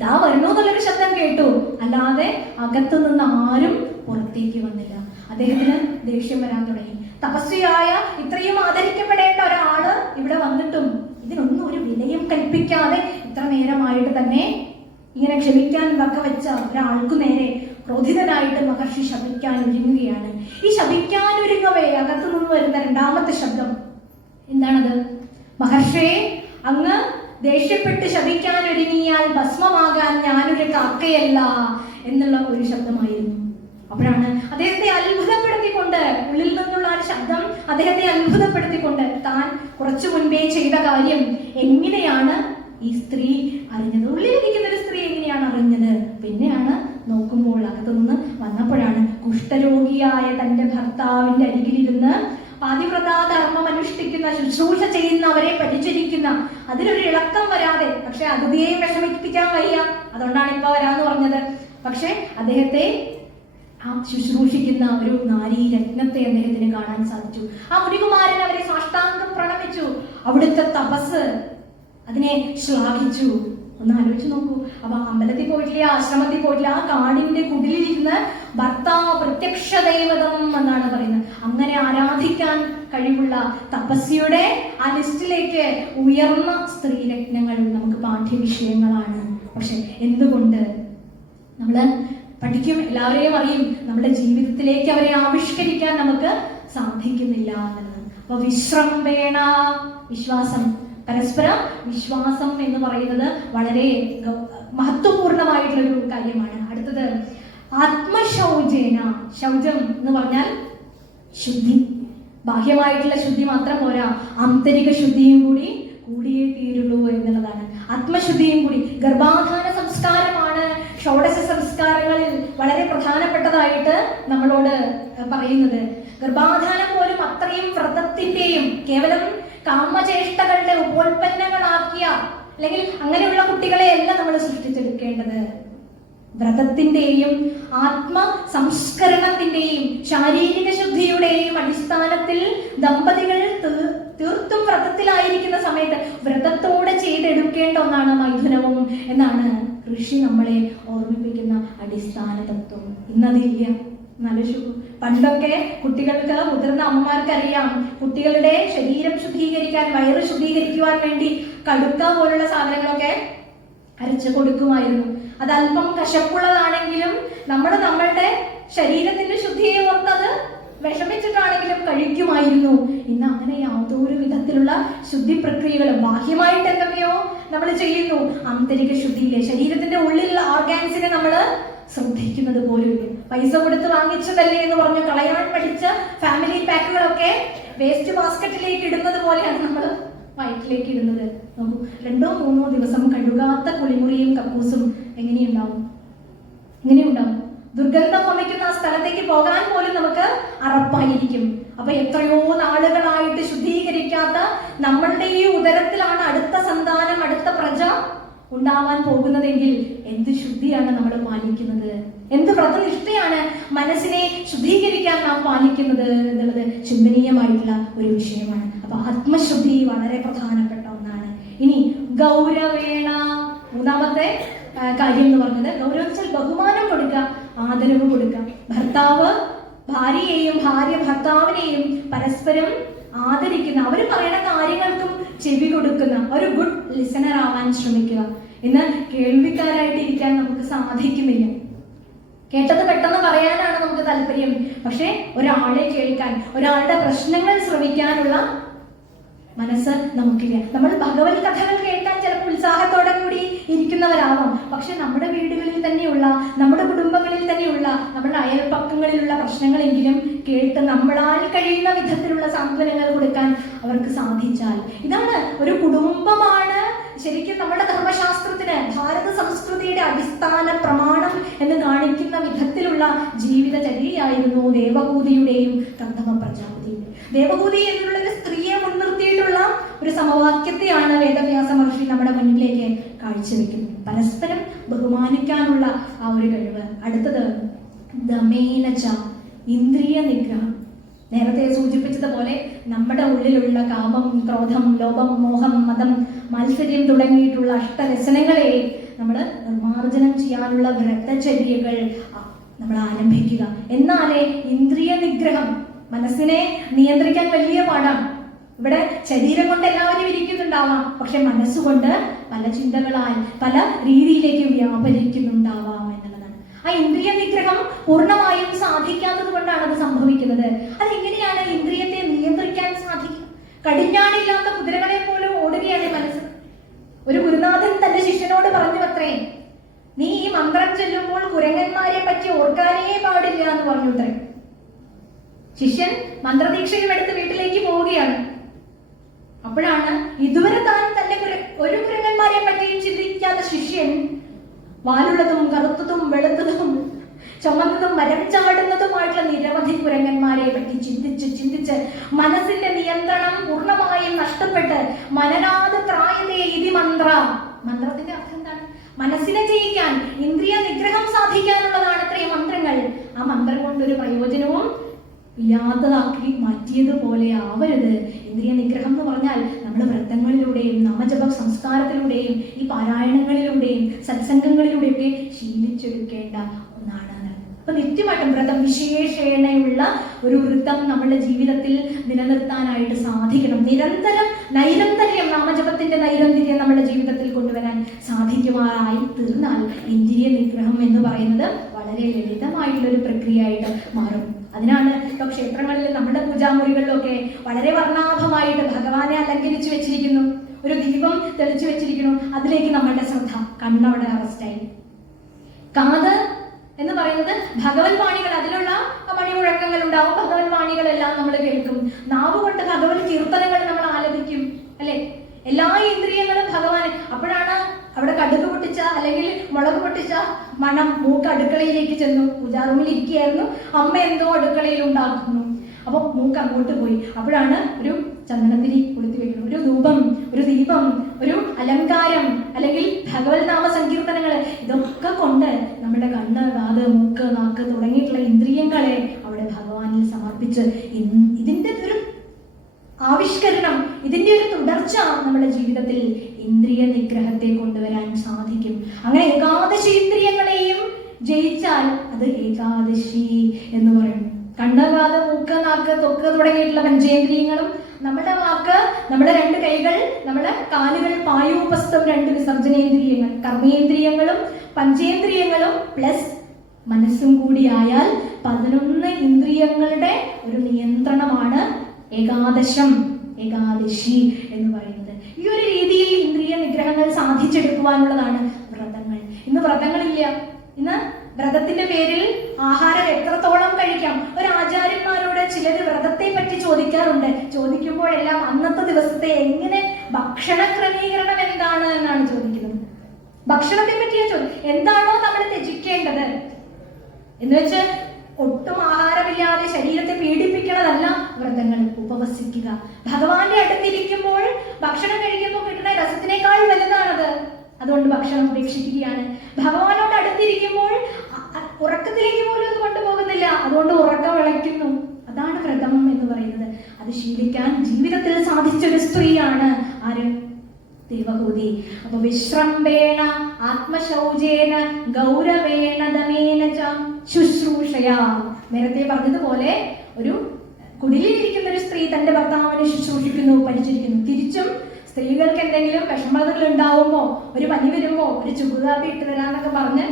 ദാ വരുന്നു എന്നുള്ളൊരു ശബ്ദം കേട്ടു, അല്ലാതെ അകത്തു നിന്ന് ആരും പുറത്തേക്ക് വന്നില്ല. അദ്ദേഹത്തിന് ദേഷ്യം വരാൻ തുടങ്ങി. തപസ്വിയായ ഇത്രയും ആദരിക്കപ്പെടേണ്ട ഒരാള് ഇവിടെ വന്നിട്ടും ഇതിനൊന്നും ഒരു വിലയും കൽപ്പിക്കാതെ ഇത്ര നേരമായിട്ട് തന്നെ ഇങ്ങനെ ക്ഷമിക്കാൻ വച്ച ഒരാൾക്കു നേരെ ക്രോധിതനായിട്ട് മഹർഷി ശപിക്കാൻ ഒരുങ്ങുകയാണ്. ഈ ശപിക്കാൻ ഒരുങ്ങവേ അകത്തു നിന്ന് വരുന്ന 2ാമത്തെ ശബ്ദം എന്താണത്? മഹർഷിയെ, അങ്ങ് ദേഷ്യപ്പെട്ട് ശപിക്കാൻ ഒരുങ്ങിയാൽ ഭസ്മമാകാൻ ഞാനൊരു കാക്കയല്ല എന്നുള്ള ഒരു ശബ്ദമായിരുന്നു. അപ്പോഴാണ് അദ്ദേഹത്തെ അത്ഭുതപ്പെടുത്തിക്കൊണ്ട്, ഉള്ളിൽ നിന്നുള്ള ആ ശബ്ദം അദ്ദേഹത്തെ അത്ഭുതപ്പെടുത്തിക്കൊണ്ട് താൻ കുറച്ചു മുൻപേ ചെയ്ത കാര്യം എങ്ങനെയാണ് ഈ സ്ത്രീ അറിഞ്ഞത്, ഉള്ളിലിരിക്കുന്ന ഒരു സ്ത്രീ എങ്ങനെയാണ് അറിഞ്ഞത്. പിന്നെയാണ് നോക്കുമ്പോൾ അകത്തുനിന്ന് വന്നപ്പോഴാണ് കുഷ്ഠരോഗിയായ തന്റെ ഭർത്താവിന്റെ അരികിലിരുന്ന് പാതിവ്രതാധർമ്മം അനുഷ്ഠിക്കുന്ന, ശുശ്രൂഷ ചെയ്യുന്ന, അവരെ പരിചരിക്കുന്ന, അതിലൊരു ഇളക്കം വരാതെ, പക്ഷെ അതിഥിയെയും വിഷമിപ്പിക്കാൻ വയ്യ, അതുകൊണ്ടാണ് ഇപ്പൊ വരാന്ന് പറഞ്ഞത്. പക്ഷെ അദ്ദേഹത്തെ ആ ശുശ്രൂഷിക്കുന്ന ഒരു നാരീരത്നത്തെ അദ്ദേഹത്തിന് കാണാൻ സാധിച്ചു. ആ മുനികുമാരൻ അവരെ സാഷ്ടാംഗം പ്രണമിച്ചു. അവിടുത്തെ തപസ് അതിനെ ശ്ലാഘിച്ചു. ഒന്ന് ആലോചിച്ച് നോക്കൂ. അപ്പൊ അമ്പലത്തിൽ പോയിട്ടില്ല, ആശ്രമത്തിൽ പോയിട്ടില്ല, ആ കാടിന്റെ കുടിലിരുന്ന് ഭർത്താവ് പ്രത്യക്ഷ ദൈവതം എന്നാണ് പറയുന്നത്. അങ്ങനെ ആരാധിക്കാൻ കഴിവുള്ള തപസ്യയുടെ ആ ലിസ്റ്റിലേക്ക് ഉയർന്ന സ്ത്രീരത്നങ്ങൾ നമുക്ക് പാഠ്യവിഷയങ്ങളാണ്. പക്ഷെ എന്തുകൊണ്ട് നമ്മള് പഠിക്കും, എല്ലാവരെയും അറിയും, നമ്മുടെ ജീവിതത്തിലേക്ക് അവരെ ആവിഷ്കരിക്കാൻ നമുക്ക് സാധിക്കുന്നില്ല എന്നുള്ളത്. അപ്പൊ വിശ്രംഭേണ, വിശ്വാസം, പരസ്പര വിശ്വാസം എന്ന് പറയുന്നത് വളരെ മഹത്വപൂർണമായിട്ടുള്ളൊരു കാര്യമാണ്. അടുത്തത് ആത്മശൗചേന. ശൗചം എന്ന് പറഞ്ഞാൽ ശുദ്ധി, ബാഹ്യമായിട്ടുള്ള ശുദ്ധി മാത്രം പോരാ, ആന്തരിക ശുദ്ധിയും കൂടി കൂടിയേ തീരുള്ളൂ എന്നുള്ളതാണ്. ആത്മശുദ്ധിയും കൂടി. ഗർഭാധാന പ്രധാനപ്പെട്ടതായിട്ട് നമ്മളോട് പറയുന്നത്. ഗർഭാധാനം പോലും അത്രയും വ്രതത്തിന്റെയും കേവലം കാമചേഷ്ടകളുടെ ഉപോൽപ്പന്നങ്ങളാക്കിയ അല്ലെങ്കിൽ അങ്ങനെയുള്ള കുട്ടികളെ അല്ല നമ്മൾ സൃഷ്ടിച്ചെടുക്കേണ്ടത്. വ്രതത്തിന്റെയും ആത്മ സംസ്കരണത്തിന്റെയും ശാരീരിക ശുദ്ധിയുടെയും അടിസ്ഥാനത്തിൽ ദമ്പതികൾ തീർത്തും വ്രതത്തിലായിരിക്കുന്ന സമയത്ത് വ്രതത്തോടെ ചെയ്തെടുക്കേണ്ട ഒന്നാണ് മൈഥുനവും എന്നാണ് ഋഷി നമ്മളെ ഓർമ്മിപ്പിക്കുന്ന അടിസ്ഥാന തത്വം. ഇന്നതില്ല. പണ്ടൊക്കെ കുട്ടികൾക്ക്, മുതിർന്ന അമ്മമാർക്കറിയാം, കുട്ടികളുടെ ശരീരം ശുദ്ധീകരിക്കാൻ, വയറ് ശുദ്ധീകരിക്കുവാൻ വേണ്ടി കടുക്ക പോലുള്ള സാധനങ്ങളൊക്കെ അരച്ചു കൊടുക്കുമായിരുന്നു. അതല്പം കശപ്പുള്ളതാണെങ്കിലും നമ്മളുടെ ശരീരത്തിന്റെ ശുദ്ധിയെ ഓർത്തത് വിഷമിച്ചിട്ടാണെങ്കിലും കഴിക്കുമായിരുന്നു. ഇന്ന് അങ്ങനെ യാതൊരു വിധത്തിലുള്ള ശുദ്ധി പ്രക്രിയകളും ബാഹ്യമായിട്ട് എന്തൊക്കെയോ നമ്മൾ ചെയ്യുന്നു. ആന്തരിക ശുദ്ധിയിലെ ശരീരത്തിന്റെ ഉള്ളിലുള്ള ഓർഗാൻസിനെ നമ്മൾ ശ്രദ്ധിക്കുന്നത് പോലും പൈസ കൊടുത്ത് വാങ്ങിച്ചതല്ലേ എന്ന് പറഞ്ഞു കളയാൻ പഠിച്ച ഫാമിലി പാക്കുകളൊക്കെ വേസ്റ്റ് ബാസ്ക്കറ്റിലേക്ക് ഇടുന്നത് പോലെയാണ് നമ്മൾ വയറ്റിലേക്ക് ഇടുന്നത്. നോക്കൂ, 2-3 ദിവസം കഴുകാത്ത കുളിമുറിയും കക്കൂസും എങ്ങനെയുണ്ടാവും? ദുർഗന്ധം വമിക്കുന്ന ആ സ്ഥലത്തേക്ക് പോകാൻ പോലും നമുക്ക് അറപ്പായിരിക്കും. അപ്പൊ എത്രയോ നാളുകളായിട്ട് ശുദ്ധീകരിക്കാത്ത നമ്മളുടെ ഈ ഉദരത്തിലാണ് അടുത്ത സന്താനം, അടുത്ത പ്രജ ഉണ്ടാവാൻ പോകുന്നതെങ്കിൽ എന്ത് ശുദ്ധിയാണ് നമ്മൾ പാലിക്കുന്നത്? എന്ത് വ്രതനിഷ്ഠയാണ് മനസ്സിനെ ശുദ്ധീകരിക്കാൻ നാം പാലിക്കുന്നത് എന്നുള്ളത് ചിന്തനീയമായിട്ടുള്ള ഒരു വിഷയമാണ്. അപ്പൊ ആത്മശുദ്ധി വളരെ പ്രധാനപ്പെട്ട ഒന്നാണ്. ഇനി ഗൗരവേണ, മൂന്നാമത്തെ കാര്യം എന്ന് പറഞ്ഞത് ഗൗരവം വെച്ചാൽ ബഹുമാനം കൊടുക്കുക, ആദരവ് കൊടുക്കുക. ഭർത്താവ് ഭാര്യയെയും ഭാര്യ ഭർത്താവിനെയും പരസ്പരം ആദരിക്കുന്ന, അവർ പറയുന്ന കാര്യങ്ങൾക്കും ചെവി കൊടുക്കുന്ന ഒരു ഗുഡ് ലിസണർ ആവാൻ ശ്രമിക്കുക. ഇന്ന് കേൾവിക്കാരായിട്ട് ഇരിക്കാൻ നമുക്ക് സാധിക്കുന്നില്ല. കേട്ടത് പെട്ടെന്ന് പറയാനാണ് നമുക്ക് താല്പര്യം. പക്ഷെ ഒരാളെ കേൾക്കാൻ, ഒരാളുടെ പ്രശ്നങ്ങൾ ശ്രമിക്കാനുള്ള മനസ്സ് നമുക്കില്ല. നമ്മൾ ഭഗവത് കഥകൾ കേൾക്കാൻ ചിലപ്പോൾ ഉത്സാഹത്തോടെ കൂടി ഇരിക്കുന്നവരാവാം. പക്ഷെ നമ്മുടെ വീടുകളിൽ തന്നെയുള്ള, നമ്മുടെ കുടുംബങ്ങളിൽ തന്നെയുള്ള, നമ്മുടെ അയൽപ്പക്കങ്ങളിലുള്ള പ്രശ്നങ്ങളെങ്കിലും കേട്ട് നമ്മളാൽ കഴിയുന്ന വിധത്തിലുള്ള സാന്ത്വനങ്ങൾ കൊടുക്കാൻ അവർക്ക് സാധിച്ചാൽ, ഇതാണ് ഒരു കുടുംബമാണ് ശരിക്കും നമ്മുടെ ധർമ്മശാസ്ത്രത്തിന്, ഭാരത സംസ്കൃതിയുടെ അടിസ്ഥാന പ്രമാണം എന്ന് കാണിക്കുന്ന വിധത്തിലുള്ള ജീവിതചര്യയായിരുന്നു ദേവഹൂതിയുടെയും കർദമ പ്രജാപതിയുടെയും. ദേവഹൂതി എന്നുള്ള ഒരു സ്ത്രീയെ മുൻനിർത്തിയിട്ടുള്ള ഒരു സമവാക്യത്തെയാണ് വേദവ്യാസ മഹർഷി നമ്മുടെ മുന്നിലേക്ക് കാഴ്ചവെക്കുന്നത്. പരസ്പരം ബഹുമാനിക്കാനുള്ള ആ ഒരു കഴിവ്. അടുത്തത് ദമേനച, ഇന്ദ്രിയ നിഗ്രഹം. നേരത്തെ സൂചിപ്പിച്ചതുപോലെ നമ്മുടെ ഉള്ളിലുള്ള കാമം, ക്രോധം, ലോഭം, മോഹം, മതം, മാത്സര്യം തുടങ്ങിയിട്ടുള്ള അഷ്ടരസനങ്ങളെ നമ്മൾ നിർമാർജനം ചെയ്യാനുള്ള വ്രതചര്യകൾ നമ്മൾ ആരംഭിക്കുക. എന്നാലേ ഇന്ദ്രിയ നിഗ്രഹം, മനസ്സിനെ നിയന്ത്രിക്കാൻ വലിയ പാടാണ്. ഇവിടെ ശരീരം കൊണ്ട് എല്ലാവരും ഇരിക്കുന്നുണ്ടാവാം, പക്ഷെ മനസ്സുകൊണ്ട് പല ചിന്തകളാൽ പല രീതിയിലേക്ക് വ്യാപരിക്കുന്നുണ്ടാവാം എന്നുള്ളതാണ്. ആ ഇന്ദ്രിയ നിഗ്രഹം പൂർണ്ണമായും സാധിക്കാത്തത് കൊണ്ടാണ് അത് സംഭവിക്കുന്നത്. അതെങ്ങനെയാണ് ഇന്ദ്രിയത്തെ നിയന്ത്രിക്കാൻ സാധിക്കുക? കടിഞ്ഞാണില്ലാത്ത കുതിരകളെ പോലും ഓടുകയാണ് മനസ്സ്. ഒരു ഗുരുനാഥൻ തന്റെ ശിഷ്യനോട് പറഞ്ഞു അത്രേ, നീ ഈ മന്ത്രം ചൊല്ലുമ്പോൾ കുരങ്ങന്മാരെ പറ്റി ഓർക്കാനേ പാടില്ല എന്ന് പറഞ്ഞു അത്രേ. ശിഷ്യൻ മന്ത്രദീക്ഷയും എടുത്ത് വീട്ടിലേക്ക് പോവുകയാണ്. അപ്പോഴാണ് ഇതുവരെ താൻ തന്റെ ഒരു കുരങ്ങന്മാരെ പറ്റിയും ചിന്തിക്കാത്ത ശിഷ്യൻ വാലുള്ളതും കറുത്തതും വെളുത്തതും ചുമന്നതും മരം ചാടുന്നതുമായിട്ടുള്ള നിരവധി കുരങ്ങന്മാരെ പറ്റി ചിന്തിച്ച് മനസ്സിന്റെ നിയന്ത്രണം പൂർണ്ണമായും നഷ്ടപ്പെട്ട് മനനാഥ ത്രായതേ ഇതി മന്ത്ര. മന്ത്രത്തിന്റെ അർത്ഥം എന്താണ്? മനസ്സിനെ ജയിക്കാൻ, ഇന്ദ്രിയ നിഗ്രഹം സാധിക്കാനുള്ളതാണ് അത്രയും മന്ത്രങ്ങൾ. ആ മന്ത്രം കൊണ്ടൊരു പ്രയോജനവും ഇല്ലാത്തതാക്കി മാറ്റിയതുപോലെ ആവരുത്. ഇന്ദ്രിയ നിഗ്രഹം എന്ന് പറഞ്ഞാൽ നമ്മൾ വ്രതങ്ങളിലൂടെയും നാമജപ സംസ്കാരത്തിലൂടെയും ഈ പാരായണങ്ങളിലൂടെയും സത്സംഗങ്ങളിലൂടെയൊക്കെ ശീലിച്ചെടുക്കേണ്ട ഒന്നാണ്. അപ്പൊ നിത്യമായിട്ടും വ്രതം, വിശേഷേണയുള്ള ഒരു വൃത്തം നമ്മുടെ ജീവിതത്തിൽ നിലനിർത്താനായിട്ട് സാധിക്കണം. നൈരന്തര്യം നാമജപത്തിന്റെ നൈരന്തര്യം നമ്മുടെ ജീവിതത്തിൽ കൊണ്ടുവരാൻ സാധിക്കുവാനായി തീർന്നാൽ ഇന്ദ്രിയ നിഗ്രഹം എന്ന് പറയുന്നത് വളരെ ലളിതമായിട്ടുള്ള ഒരു പ്രക്രിയയായിട്ട് മാറും. അതിനാണ് ഇപ്പൊ ക്ഷേത്രങ്ങളിൽ, നമ്മുടെ പൂജാമുറികളിലൊക്കെ വളരെ വർണ്ണാഭമായിട്ട് ഭഗവാനെ അലങ്കരിച്ചു വെച്ചിരിക്കുന്നു, ഒരു ദീപം തെളിച്ചു വെച്ചിരിക്കുന്നു. അതിലേക്ക് നമ്മളുടെ ശ്രദ്ധ, കണ്ണവിടെ അറസ്റ്റായി. കാത് എന്ന് പറയുന്നത് ഭഗവത് വാണികൾ, അതിലുള്ള മണിമുഴക്കങ്ങൾ ഉണ്ടാവും, ഭഗവത് വാണികളെല്ലാം നമ്മൾ കേൾക്കും. നാവ് കൊണ്ട് ഭഗവത് കീർത്തനങ്ങൾ നമ്മൾ ആലപിക്കും, അല്ലെ? എല്ലാ ഇന്ദ്രിയങ്ങളും ഭഗവാൻ. അപ്പോഴാണ് അവിടെ കടുക് പൊട്ടിച്ച അല്ലെങ്കിൽ മുളക് പൊട്ടിച്ച മണം മൂക്ക് അടുക്കളയിലേക്ക് ചെന്നു. പൂജാറൂമിൽ ഇരിക്കുകയായിരുന്നു, അമ്മ എന്തോ അടുക്കളയിൽ ഉണ്ടാക്കുന്നു. അപ്പൊ മൂക്ക് അങ്ങോട്ട് പോയി. അപ്പോഴാണ് ഒരു ചന്ദനത്തിരി കൊളുത്തി വെക്കുന്നത്, ഒരു ധൂപം, ഒരു ദീപം, ഒരു അലങ്കാരം, അല്ലെങ്കിൽ ഭഗവത് നാമ സങ്കീർത്തനങ്ങൾ, ഇതൊക്കെ കൊണ്ട് നമ്മുടെ കണ്ണ്, കാത്, മൂക്ക്, നാക്ക് തുടങ്ങിയിട്ടുള്ള ഇന്ദ്രിയങ്ങളെ അവിടെ ഭഗവാനിൽ സമർപ്പിച്ച് ഇതിന്റെ ഒരു ആവിഷ്കരണം, ഇതിന്റെ ഒരു തുടർച്ച നമ്മുടെ ജീവിതത്തിൽ ഇന്ദ്രിയ നിഗ്രഹത്തെ കൊണ്ടുവരാൻ സാധിക്കും. അങ്ങനെ ഏകാദശി ഇന്ദ്രിയങ്ങളെയും ജയിച്ചാൽ അത് ഏകാദശി എന്ന് പറയും. കണ്ണ്, കാത്, മൂക്ക്, നാക്ക്, ത്വക്ക് തുടങ്ങിയിട്ടുള്ള പഞ്ചേന്ദ്രിയങ്ങളും, നമ്മുടെ വാക്ക്, നമ്മുടെ 2 കൈകൾ, നമ്മുടെ കാലുകൾ, പായൂപസ്ഥം 2 വിസർജനേന്ദ്രിയങ്ങൾ, കർമ്മേന്ദ്രിയങ്ങളും പഞ്ചേന്ദ്രിയങ്ങളും പ്ലസ് മനസ്സും കൂടിയായാൽ 11 ഇന്ദ്രിയങ്ങളുടെ ഒരു നിയന്ത്രണമാണ് ഏകാദശി എന്ന് പറയുന്നത്. ഈ ഒരു രീതിയിൽ ഇന്ദ്രിയ നിഗ്രഹങ്ങൾ സാധിച്ചെടുക്കുവാനുള്ളതാണ് വ്രതങ്ങൾ. ഇന്ന് വ്രതങ്ങളില്ല. ഇന്ന് വ്രതത്തിന്റെ പേരിൽ ആഹാരം എത്രത്തോളം കഴിക്കാം. ഒരു ആചാര്യന്മാരോട് ചിലർ വ്രതത്തെ പറ്റി ചോദിക്കാറുണ്ട്. ചോദിക്കുമ്പോഴെല്ലാം അന്നത്തെ ദിവസത്തെ എങ്ങനെ ഭക്ഷണ ക്രമീകരണം എന്താണ് എന്നാണ് ചോദിക്കുന്നത്. ഭക്ഷണത്തെ പറ്റിയാ ചോദിക്കും. എന്താണോ നമ്മൾ ത്യജിക്കേണ്ടത് എന്ന് വെച്ച് ഒട്ടും ആഹാരമില്ലാതെ ശരീരത്തെ പീഡിപ്പിക്കണതല്ല വ്രതങ്ങൾ. ഉപവസിക്കുക. ഭഗവാന്റെ അടുത്തിരിക്കുമ്പോൾ ഭക്ഷണം കഴിക്കുമ്പോൾ കിട്ടുന്ന രസത്തിനേക്കാൾ വലുതാണത്. അതുകൊണ്ട് ഭക്ഷണം ഉപേക്ഷിക്കുകയാണ്. ഭഗവാനോട് അടുത്തിരിക്കുമ്പോൾ ഉറക്കത്തിലേക്ക് പോലും അത് കൊണ്ടുപോകുന്നില്ല, അതുകൊണ്ട് ഉറക്കം വിളയ്ക്കുന്നു. അതാണ് വ്രതം എന്ന് പറയുന്നത്. അത് ശീലിക്കാൻ ജീവിതത്തിൽ സാധിച്ചൊരു സ്ത്രീയാണ് ആര്? ദേവഹൂതി. അപ്പൊ വിശ്രംഭേണ ആത്മശൗചേന ഗൗരവേണ ദമേന ച ശുശ്രൂഷയാ. നേരത്തെ പറഞ്ഞതുപോലെ ഒരു കുടിലിരിക്കുന്ന ഒരു സ്ത്രീ തന്റെ ഭർത്താവിനെ ശുശ്രൂഷിക്കുന്നു, പരിചരിക്കുന്നു. തിരിച്ചും സ്ത്രീകൾക്ക് എന്തെങ്കിലും വിഷമതകൾ ഉണ്ടാവുമ്പോ, ഒരു പനി വരുമ്പോ ഒരു ചുക്കുകാപ്പി ഇട്ട് തരാന്നൊക്കെ പറഞ്ഞ്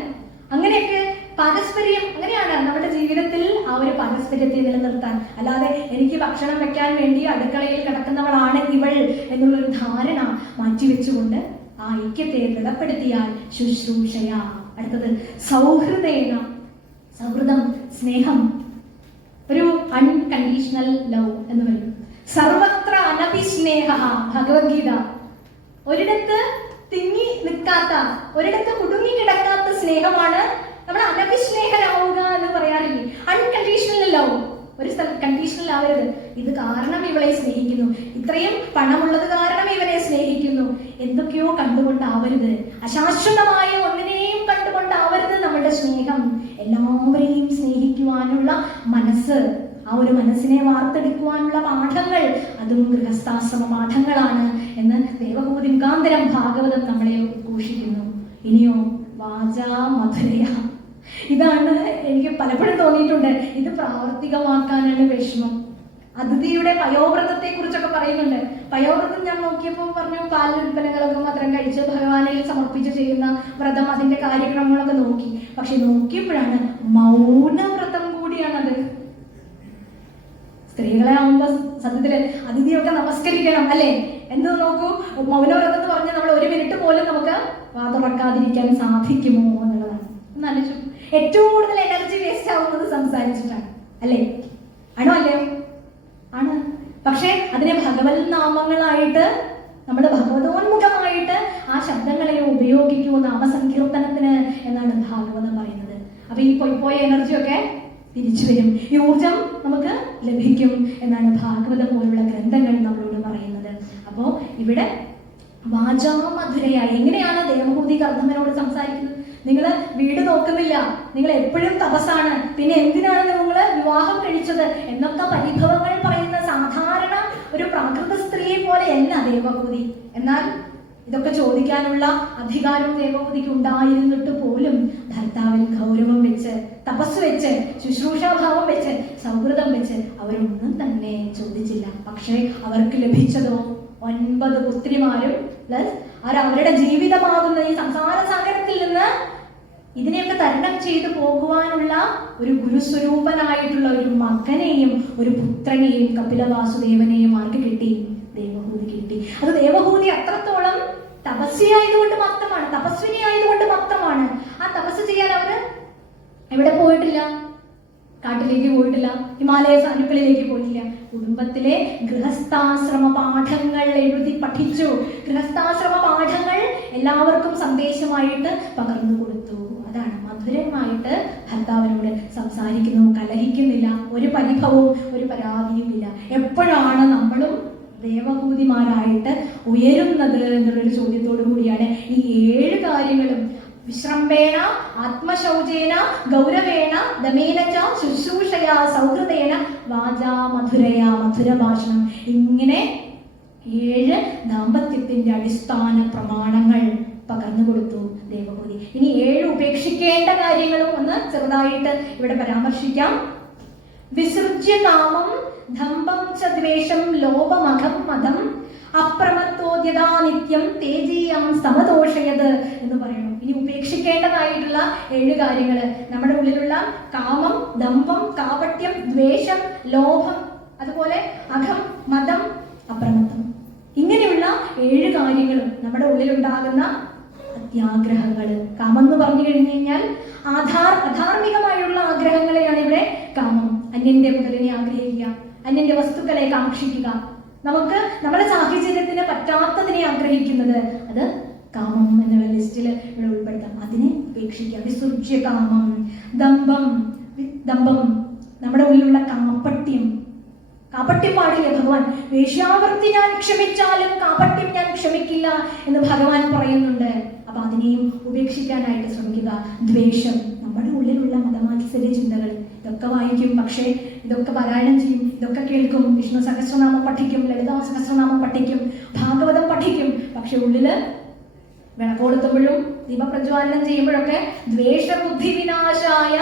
അങ്ങനെയൊക്കെ പാരസ്പര്യം, അങ്ങനെയാണ് നമ്മുടെ ജീവിതത്തിൽ ആ ഒരു പാരസ്പര്യത്തെ നിലനിർത്താൻ. അല്ലാതെ എനിക്ക് ഭക്ഷണം വെക്കാൻ വേണ്ടി അടുക്കളയിൽ കിടക്കുന്നവളാണ് ഇവൾ എന്നുള്ളൊരു ധാരണ മാറ്റിവെച്ചുകൊണ്ട് ആ ഐക്യത്തെ ദൃഢപ്പെടുത്തിയാൽ ശുശ്രൂഷയാ. അടുത്തത് സൗഹൃദേന. സൗഹൃദം, സ്നേഹം, ഒരു അൺകണ്ടീഷണൽ ലവ് എന്ന് പറയും. സർവത്ര അനഭിസ്നേഹ. ഭഗവത്ഗീത. ഒരിടത്ത് തിങ്ങി നിൽക്കാത്ത, ഒരിടത്ത് കുടുങ്ങി കിടക്കാത്ത സ്നേഹമാണ് നമ്മൾ അനഭിസ്നേഹരാവുക എന്ന് പറയാറില്ലേ. Unconditional love. ഒരു കണ്ടീഷണൽ ആവരുത്. ഇത് കാരണം ഇവളെ സ്നേഹിക്കുന്നു, ഇത്രയും പണമുള്ളത് കാരണം ഇവരെ സ്നേഹിക്കുന്നു, എന്തൊക്കെയോ കണ്ടുകൊണ്ടാവരുത്. അശാശ്വതമായ ഒന്നിനെയും കണ്ടുകൊണ്ടാവരുത് നമ്മുടെ സ്നേഹം. എല്ലാവരെയും സ്നേഹിക്കുവാനുള്ള മനസ്സ്, ആ ഒരു മനസ്സിനെ വാർത്തെടുക്കുവാനുള്ള പാഠങ്ങൾ, അതും ഗൃഹസ്ഥാശ്രമ പാഠങ്ങളാണ് എന്ന് ദേവഹൂതി മുഖാന്തരം ഭാഗവതം നമ്മളെ ഉദ്ഘോഷിക്കുന്നു. ഇനിയോ വാചാ മധുരയ. ഇതാണ് എനിക്ക് പലപ്പോഴും തോന്നിയിട്ടുണ്ട്, ഇത് പ്രാവർത്തികമാക്കാനാണ് വിഷമം. അതിഥിയുടെ പയോവ്രതത്തെ കുറിച്ചൊക്കെ പറയുന്നുണ്ട്. പയോവ്രതം ഞാൻ നോക്കിയപ്പോൾ പറഞ്ഞു, പാലുൽപ്പന്നങ്ങളൊക്കെ മാത്രം കഴിച്ച് ഭഗവാനിൽ സമർപ്പിച്ച് ചെയ്യുന്ന വ്രതം, അതിന്റെ കാര്യക്രമങ്ങളൊക്കെ നോക്കി. പക്ഷെ നോക്കിയപ്പോഴാണ് മൗനവ്രതം കൂടിയാണത്. സ്ത്രീകളെ ആവുമ്പോ സത്യത്തില് അതിഥിയൊക്കെ നമസ്കരിക്കണം അല്ലെ? എന്ത് നോക്കൂ, മൗനവ്രതം എന്ന് പറഞ്ഞാൽ നമ്മൾ 1 മിനിറ്റ് പോലും നമുക്ക് വാതുറക്കാതിരിക്കാൻ സാധിക്കുമോ എന്നുള്ളതാണ്. എന്നാലും ഏറ്റവും കൂടുതൽ എനർജി വേസ്റ്റ് ആവുന്നത് സംസാരിച്ചിട്ടാണ് അല്ലേ? ആണോ അല്ലേ? ആണ്. പക്ഷെ അതിനെ ഭഗവത് നാമങ്ങളായിട്ട് നമ്മൾ ഭഗവതോന്മുഖമായിട്ട് ആ ശബ്ദങ്ങളെ ഉപയോഗിക്കൂ നാമസങ്കീർത്തനത്തിന് എന്നാണ് ഭാഗവതം പറയുന്നത്. അപ്പൊ ഈ പോയ എനർജിയൊക്കെ തിരിച്ചു വരും, ഈ ഊർജം നമുക്ക് ലഭിക്കും എന്നാണ് ഭാഗവതം പോലുള്ള ഗ്രന്ഥങ്ങൾ നമ്മളോട് പറയുന്നത്. അപ്പോ ഇവിടെ വാചാമധുരയായി. എങ്ങനെയാണ് ദേവഹൂതി കർദമനോട് സംസാരിക്കുന്നത്? നിങ്ങൾ വീട് നോക്കുന്നില്ല, നിങ്ങൾ എപ്പോഴും തപസ്സാണ്, പിന്നെ എന്തിനാണ് നിങ്ങൾ വിവാഹം കഴിച്ചത് എന്നൊക്കെ പരിഭവങ്ങൾ പറയുന്ന സാധാരണ ഒരു പ്രാകൃത സ്ത്രീയെ പോലെയല്ല ദേവഹൂതി. എന്നാൽ ഇതൊക്കെ ചോദിക്കാനുള്ള അധികാരം ദേവഹൂതിക്ക് ഉണ്ടായിരുന്നിട്ട് പോലും ഭർത്താവിൽ ഗൗരവം വെച്ച്, തപസ് വെച്ച്, ശുശ്രൂഷാഭാവം വെച്ച്, സൗഹൃദം വെച്ച് അവരൊന്നും തന്നെ ചോദിച്ചില്ല. പക്ഷേ അവർക്ക് ലഭിച്ചതോ 9 പുത്രിമാരും പ്ലസ് അവരുടെ ജീവിതമാകുന്ന ഈ സംസാര സാഗരത്തിൽ നിന്ന് ഇതിനെയൊക്കെ തരണം ചെയ്തു പോകുവാനുള്ള ഒരു ഗുരുസ്വരൂപനായിട്ടുള്ള ഒരു മകനെയും ഒരു പുത്രനെയും കപിലവാസുദേവനെയും ആർക്ക് കിട്ടി? ദേവഹൂതി കിട്ടി. അത് ദേവഹൂതി അത്രത്തോളം തപസ്വിയായതുകൊണ്ട് മാത്രമാണ്, തപസ്വിനി ആയതുകൊണ്ട് മാത്രമാണ്. ആ തപസ് ചെയ്യാൻ അവര് എവിടെ പോയിട്ടില്ല? കാട്ടിലേക്ക് പോയിട്ടില്ല, ഹിമാലയ സാനുക്കളിലേക്ക് പോയിട്ടില്ല. കുടുംബത്തിലെ ഗൃഹസ്ഥാശ്രമ പാഠങ്ങൾ എഴുതി പഠിച്ചു. ഗൃഹസ്ഥാശ്രമ പാഠങ്ങൾ എല്ലാവർക്കും സന്ദേശമായിട്ട് പകർന്നു കൊടുത്തു. അതാണ് മധുരമായിട്ട് ഭർത്താവിനോട് സംസാരിക്കുന്നു, കലഹിക്കുന്നില്ല, ഒരു പരിഭവവും ഒരു പരാതിയുമില്ല. എപ്പോഴാണ് നമ്മളും ദേവഭൂതിമാരായിട്ട് ഉയരുന്നത് എന്നുള്ളൊരു ചോദ്യത്തോടു കൂടിയാണ് ഈ 7 കാര്യങ്ങളും വിശ്രംഭേണ ആത്മശൗചേന ഗൗരവേണ ദമേനച ശുശ്രൂഷയാ സൗഹൃദേന വാചാ മധുരയാ മധുരഭാഷണം. ഇങ്ങനെ 7 ദാമ്പത്യത്തിന്റെ അടിസ്ഥാന പ്രമാണങ്ങൾ പകർന്നു കൊടുത്തു ദേവഭൂതി. ഇനി 7 ഉപേക്ഷിക്കേണ്ട കാര്യങ്ങളും ഒന്ന് ചെറുതായിട്ട് ഇവിടെ പരാമർശിക്കാം. വിസൃജ്യ കാമം ദമ്പം ച ദ്വേഷം ലോപമഖം മതം അപ്രമത്തോദ്യതാ നിത്യം തേജീയാം സമദോഷയത് എന്ന് പറയുന്നു. ഇനി ഉപേക്ഷിക്കേണ്ടതായിട്ടുള്ള 7 കാര്യങ്ങൾ നമ്മുടെ ഉള്ളിലുള്ള കാമം, ദമ്പം, കാപട്യം, ദ്വേഷം, ലോഭം, അതുപോലെ അഖം, മതം, അപ്രമത്തം. ഇങ്ങനെയുള്ള 7 കാര്യങ്ങളും നമ്മുടെ ഉള്ളിലുണ്ടാകുന്ന അത്യാഗ്രഹങ്ങൾ. കാമം എന്ന് പറഞ്ഞു കഴിഞ്ഞു കഴിഞ്ഞാൽ അധാർമികമായുള്ള ആഗ്രഹങ്ങളെയാണ് ഇവിടെ കാമം. അന്യന്റെ മുതലിനെ ആഗ്രഹിക്കുക, അന്യന്റെ വസ്തുക്കളെ കാക്ഷിക്കുക, നമുക്ക് നമ്മുടെ സാഹചര്യത്തിന് പറ്റാത്തതിനെ ആഗ്രഹിക്കുന്നത്, അത് കാമം എന്നുള്ള ലിസ്റ്റിൽ ഇവിടെ ഉൾപ്പെടുത്താം. അതിനെ ഉപേക്ഷിക്കുക. വിസൃജ്യ കാമം. ദമ്പം നമ്മുടെ ഉള്ളിലുള്ള കാപട്യം പാടില്ല ഭഗവാൻ. വേശ്യാവൃത്തി ഞാൻ ക്ഷമിച്ചാലും കാപട്യം ഞാൻ ക്ഷമിക്കില്ല എന്ന് ഭഗവാൻ പറയുന്നുണ്ട്. അപ്പൊ അതിനെയും ഉപേക്ഷിക്കാനായിട്ട് ശ്രമിക്കുക. ദ്വേഷം, നമ്മുടെ ഉള്ളിലുള്ള മതമാത്സര്യ ചിന്തകൾ. ഇതൊക്കെ വായിക്കും, പക്ഷേ ഇതൊക്കെ പാരായണം ചെയ്യും, ഇതൊക്കെ കേൾക്കും, വിഷ്ണു സഹസ്രനാമം പഠിക്കും, ലളിതാ സഹസ്രനാമം പഠിക്കും, ഭാഗവതം പഠിക്കും, പക്ഷെ ഉള്ളില് വിളക്കൊളുത്തുമ്പോഴും ദീപപ്രജ്വാലനം ചെയ്യുമ്പോഴൊക്കെ ദ്വേഷബുദ്ധി വിനാശായ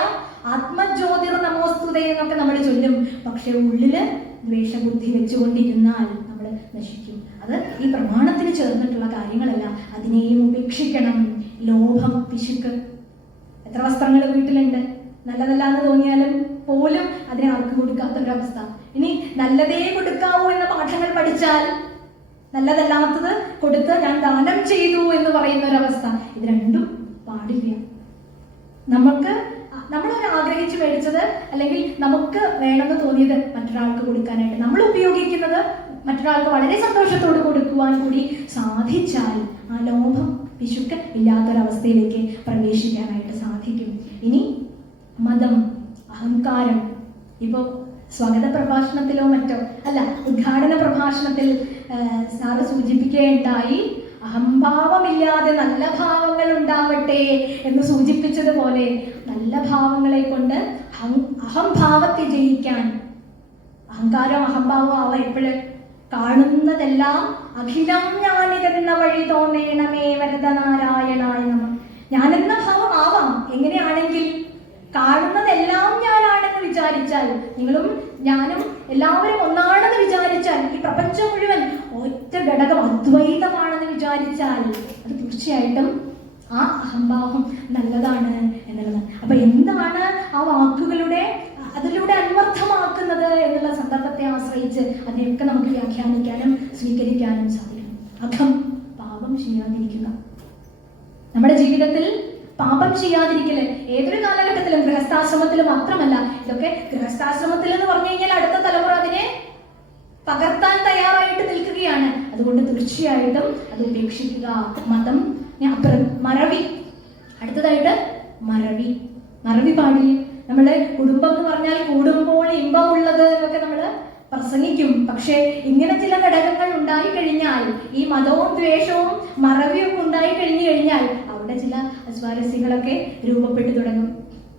ആത്മജ്യോതിർ നമോസ്തുതേ എന്നൊക്കെ നമ്മൾ ചൊല്ലും. പക്ഷെ ഉള്ളില് ദ്വേഷബുദ്ധി വെച്ചുകൊണ്ടിരുന്നാൽ നമ്മൾ നശിക്കും. അത് ഈ പ്രമാണത്തിന് ചേർന്നിട്ടുള്ള കാര്യങ്ങളല്ല. അതിനെയും ഉപേക്ഷിക്കണം. ലോഭം, പിശുക്ക്. എത്ര വസ്ത്രങ്ങൾ വീട്ടിലുണ്ട്, നല്ലതല്ലാന്ന് തോന്നിയാലും പോലും അതിനെ ആർക്ക് കൊടുക്കാത്തൊരവസ്ഥ. ഇനി നല്ലതേ കൊടുക്കാവൂ എന്ന പാഠങ്ങൾ പഠിച്ചാൽ നല്ലതല്ലാത്തത് കൊടുത്ത് ഞാൻ ദാനം ചെയ്തു എന്ന് പറയുന്ന ഒരവസ്ഥ. ഇത് രണ്ടും പാടില്ല. നമ്മളൊരു ആഗ്രഹിച്ച് മേടിച്ചത് അല്ലെങ്കിൽ നമുക്ക് വേണമെന്ന് തോന്നിയത് മറ്റൊരാൾക്ക് കൊടുക്കാനായിട്ട് നമ്മൾ ഉപയോഗിക്കുന്നത് മറ്റൊരാൾക്ക് വളരെ സന്തോഷത്തോട് കൊടുക്കുവാൻ കൂടി സാധിച്ചാൽ ആ ലോഭം, പിശുക്ക് ഇല്ലാത്തൊരവസ്ഥയിലേക്ക് പ്രവേശിക്കാനായിട്ട് സാധിക്കും. ഇനി മതം, അഹങ്കാരം. ഇപ്പോൾ സ്വാഗത പ്രഭാഷണത്തിലോ മറ്റോ അല്ല, ഉദ്ഘാടന പ്രഭാഷണത്തിൽ സാറ് സൂചിപ്പിക്കുകയുണ്ടായി, അഹംഭാവമില്ലാതെ നല്ല ഭാവങ്ങൾ ഉണ്ടാവട്ടെ എന്ന് സൂചിപ്പിച്ചതുപോലെ നല്ല ഭാവങ്ങളെ കൊണ്ട് അഹംഭാവത്തെ ജയിക്കാൻ. അഹങ്കാരം അഹംഭാവം ആവാം എപ്പോഴും. കാണുന്നതെല്ലാം അഖിലം ഞാനിതെന്ന വഴി തോന്നേണമേ വരദനാരായണായ നമഃ. ഞാനെന്ന ഭാവം ആവാം. എങ്ങനെയാണെങ്കിൽ കാണുന്നതെല്ലാം ഞാനാണെന്ന് വിചാരിച്ചാൽ, നിങ്ങളും ഞാനും എല്ലാവരും ഒന്നാണെന്ന് വിചാരിച്ചാൽ, ഈ പ്രപഞ്ചം മുഴുവൻ ഒറ്റ ഘടകം അദ്വൈതമാണെന്ന് വിചാരിച്ചാൽ, അത് തീർച്ചയായിട്ടും ആ അഹംഭാവം നല്ലതാണ് എന്നുള്ളതാണ്. അപ്പൊ എന്താണ് ആ വാക്കുകളുടെ അതിലൂടെ അന്വർത്ഥമാക്കുന്നത് എന്നുള്ള സന്ദർഭത്തെ ആശ്രയിച്ച് അതിനെയൊക്കെ നമുക്ക് വ്യാഖ്യാനിക്കാനും സ്വീകരിക്കാനും സാധിക്കും. അഖം, പാപം ചെയ്യാതിരിക്കുക. നമ്മുടെ ജീവിതത്തിൽ പാപം ചെയ്യാതിരിക്കല് ഏതൊരു കാലഘട്ടത്തിലും, ഗൃഹസ്ഥാശ്രമത്തിൽ മാത്രമല്ല. ഇതൊക്കെ ഗൃഹസ്ഥാശ്രമത്തിൽ എന്ന് പറഞ്ഞു കഴിഞ്ഞാൽ അടുത്ത തലമുറ അതിനെ പകർത്താൻ തയ്യാറായിട്ട് നിൽക്കുകയാണ്. അതുകൊണ്ട് തീർച്ചയായിട്ടും അത് ഉപേക്ഷിക്കുക. മതം, മറവി. അടുത്തതായിട്ട് മറവി പാടില്ല. നമ്മുടെ കുടുംബം എന്ന് പറഞ്ഞാൽ കൂടുമ്പോൾ ഇമ്പമുള്ളത് എന്നൊക്കെ നമ്മൾ പ്രസംഗിക്കും. പക്ഷെ ഇങ്ങനെ ചില ഘടകങ്ങൾ ഉണ്ടായി കഴിഞ്ഞാൽ, ഈ മതവും ദ്വേഷവും മറവിയും ഉണ്ടായി കഴിഞ്ഞു കഴിഞ്ഞാൽ അവിടെ ചില അസ്വാരസ്യങ്ങളൊക്കെ രൂപപ്പെട്ടു തുടങ്ങും.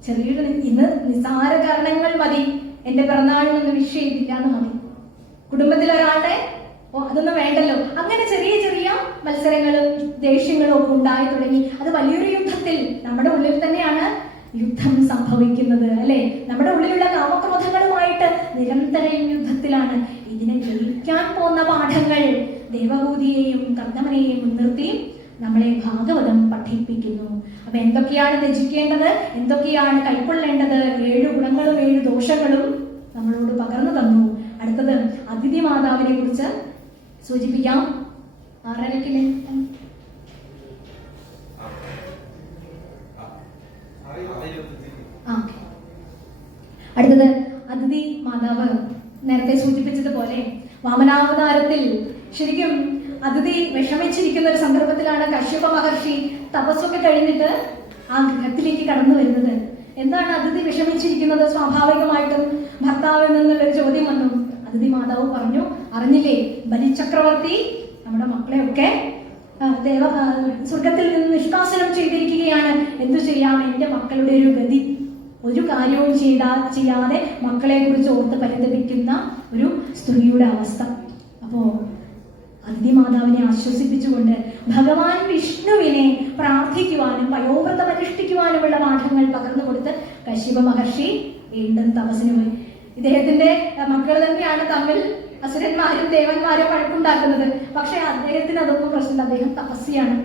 ചെറിയൊരു ഇന്ന് നിസ്സാര കാരണങ്ങൾ മതി, എന്റെ പിറന്നാളിനൊന്നും വിഷ് ചെയ്തില്ല എന്ന് മതി. കുടുംബത്തിലൊരാളുടെ അതൊന്നും വേണ്ടല്ലോ, അങ്ങനെ ചെറിയ ചെറിയ മത്സരങ്ങളും ദേഷ്യങ്ങളും ഒക്കെ ഉണ്ടായി തുടങ്ങി. അത് വലിയൊരു യുദ്ധത്തിൽ, നമ്മുടെ ഉള്ളിൽ തന്നെയാണ് യുദ്ധം സംഭവിക്കുന്നത്, അല്ലെ? നമ്മുടെ ഉള്ളിലുള്ള കാമക്രോധങ്ങളുമായിട്ട് നിരന്തരം യുദ്ധത്തിലാണ്. ഇതിനെ ജയിക്കാൻ പോകുന്ന പാഠങ്ങൾ ദേവഭൂതിയെയും കർദമനെയും മുൻനിർത്തി നമ്മളെ ഭാഗവതം പഠിപ്പിക്കുന്നു. അപ്പൊ എന്തൊക്കെയാണ് ത്യജിക്കേണ്ടത്, എന്തൊക്കെയാണ് കൈക്കൊള്ളേണ്ടത്, 7 ഗുണങ്ങളും 7 ദോഷങ്ങളും നമ്മളോട് പകർന്നു തന്നു. അടുത്തത് അതിഥി മാതാവിനെ കുറിച്ച് സൂചിപ്പിക്കാം. 6:30 അടുത്തത് അതിഥി മാതാവ്. നേരത്തെ സൂചിപ്പിച്ചതുപോലെ വാമനാവതാരത്തിൽ ശരിക്കും അതിഥി വിഷമിച്ചിരിക്കുന്ന ഒരു സന്ദർഭത്തിലാണ് കശ്യപ മഹർഷി തപസ്സൊക്കെ കഴിഞ്ഞിട്ട് ആ ഗൃഹത്തിലേക്ക് കടന്നു വരുന്നത്. എന്താണ് അതിഥി വിഷമിച്ചിരിക്കുന്നത്? സ്വാഭാവികമായിട്ടും ഭർത്താവിൽ നിന്നുള്ളൊരു ചോദ്യം വന്നു. അതിഥി മാതാവ് പറഞ്ഞു, അറിഞ്ഞില്ലേ, ബലിചക്രവർത്തി നമ്മുടെ മക്കളെയൊക്കെ സ്വർഗത്തിൽ നിന്ന് നിഷ്കാസനം ചെയ്തിരിക്കുകയാണ്. എന്തു ചെയ്യാം, എൻ്റെ മക്കളുടെ ഒരു ഗതി, ഒരു കാര്യവും ചെയ്യാതെ മക്കളെ കുറിച്ച് ഓർത്ത് പരിതപിക്കുന്ന ഒരു സ്ത്രീയുടെ അവസ്ഥ. അപ്പോ അതിഥി മാതാവിനെ ആശ്വസിപ്പിച്ചുകൊണ്ട് ഭഗവാൻ വിഷ്ണുവിനെ പ്രാർത്ഥിക്കുവാനും വയോവ്രതം അനുഷ്ഠിക്കുവാനുമുള്ള പാഠങ്ങൾ പകർന്നു കൊടുത്ത് കശ്യപ മഹർഷി വീണ്ടും തപസ്സിന് പോയി. ഇദ്ദേഹത്തിന്റെ മക്കൾ തന്നെയാണ് തമ്മിൽ അസുരന്മാരും ദേവന്മാരും വഴക്കുണ്ടാക്കുന്നത്. പക്ഷെ അദ്ദേഹത്തിന് അതൊന്നും പ്രശ്നമില്ല. അദ്ദേഹം തപസ്യാണ്.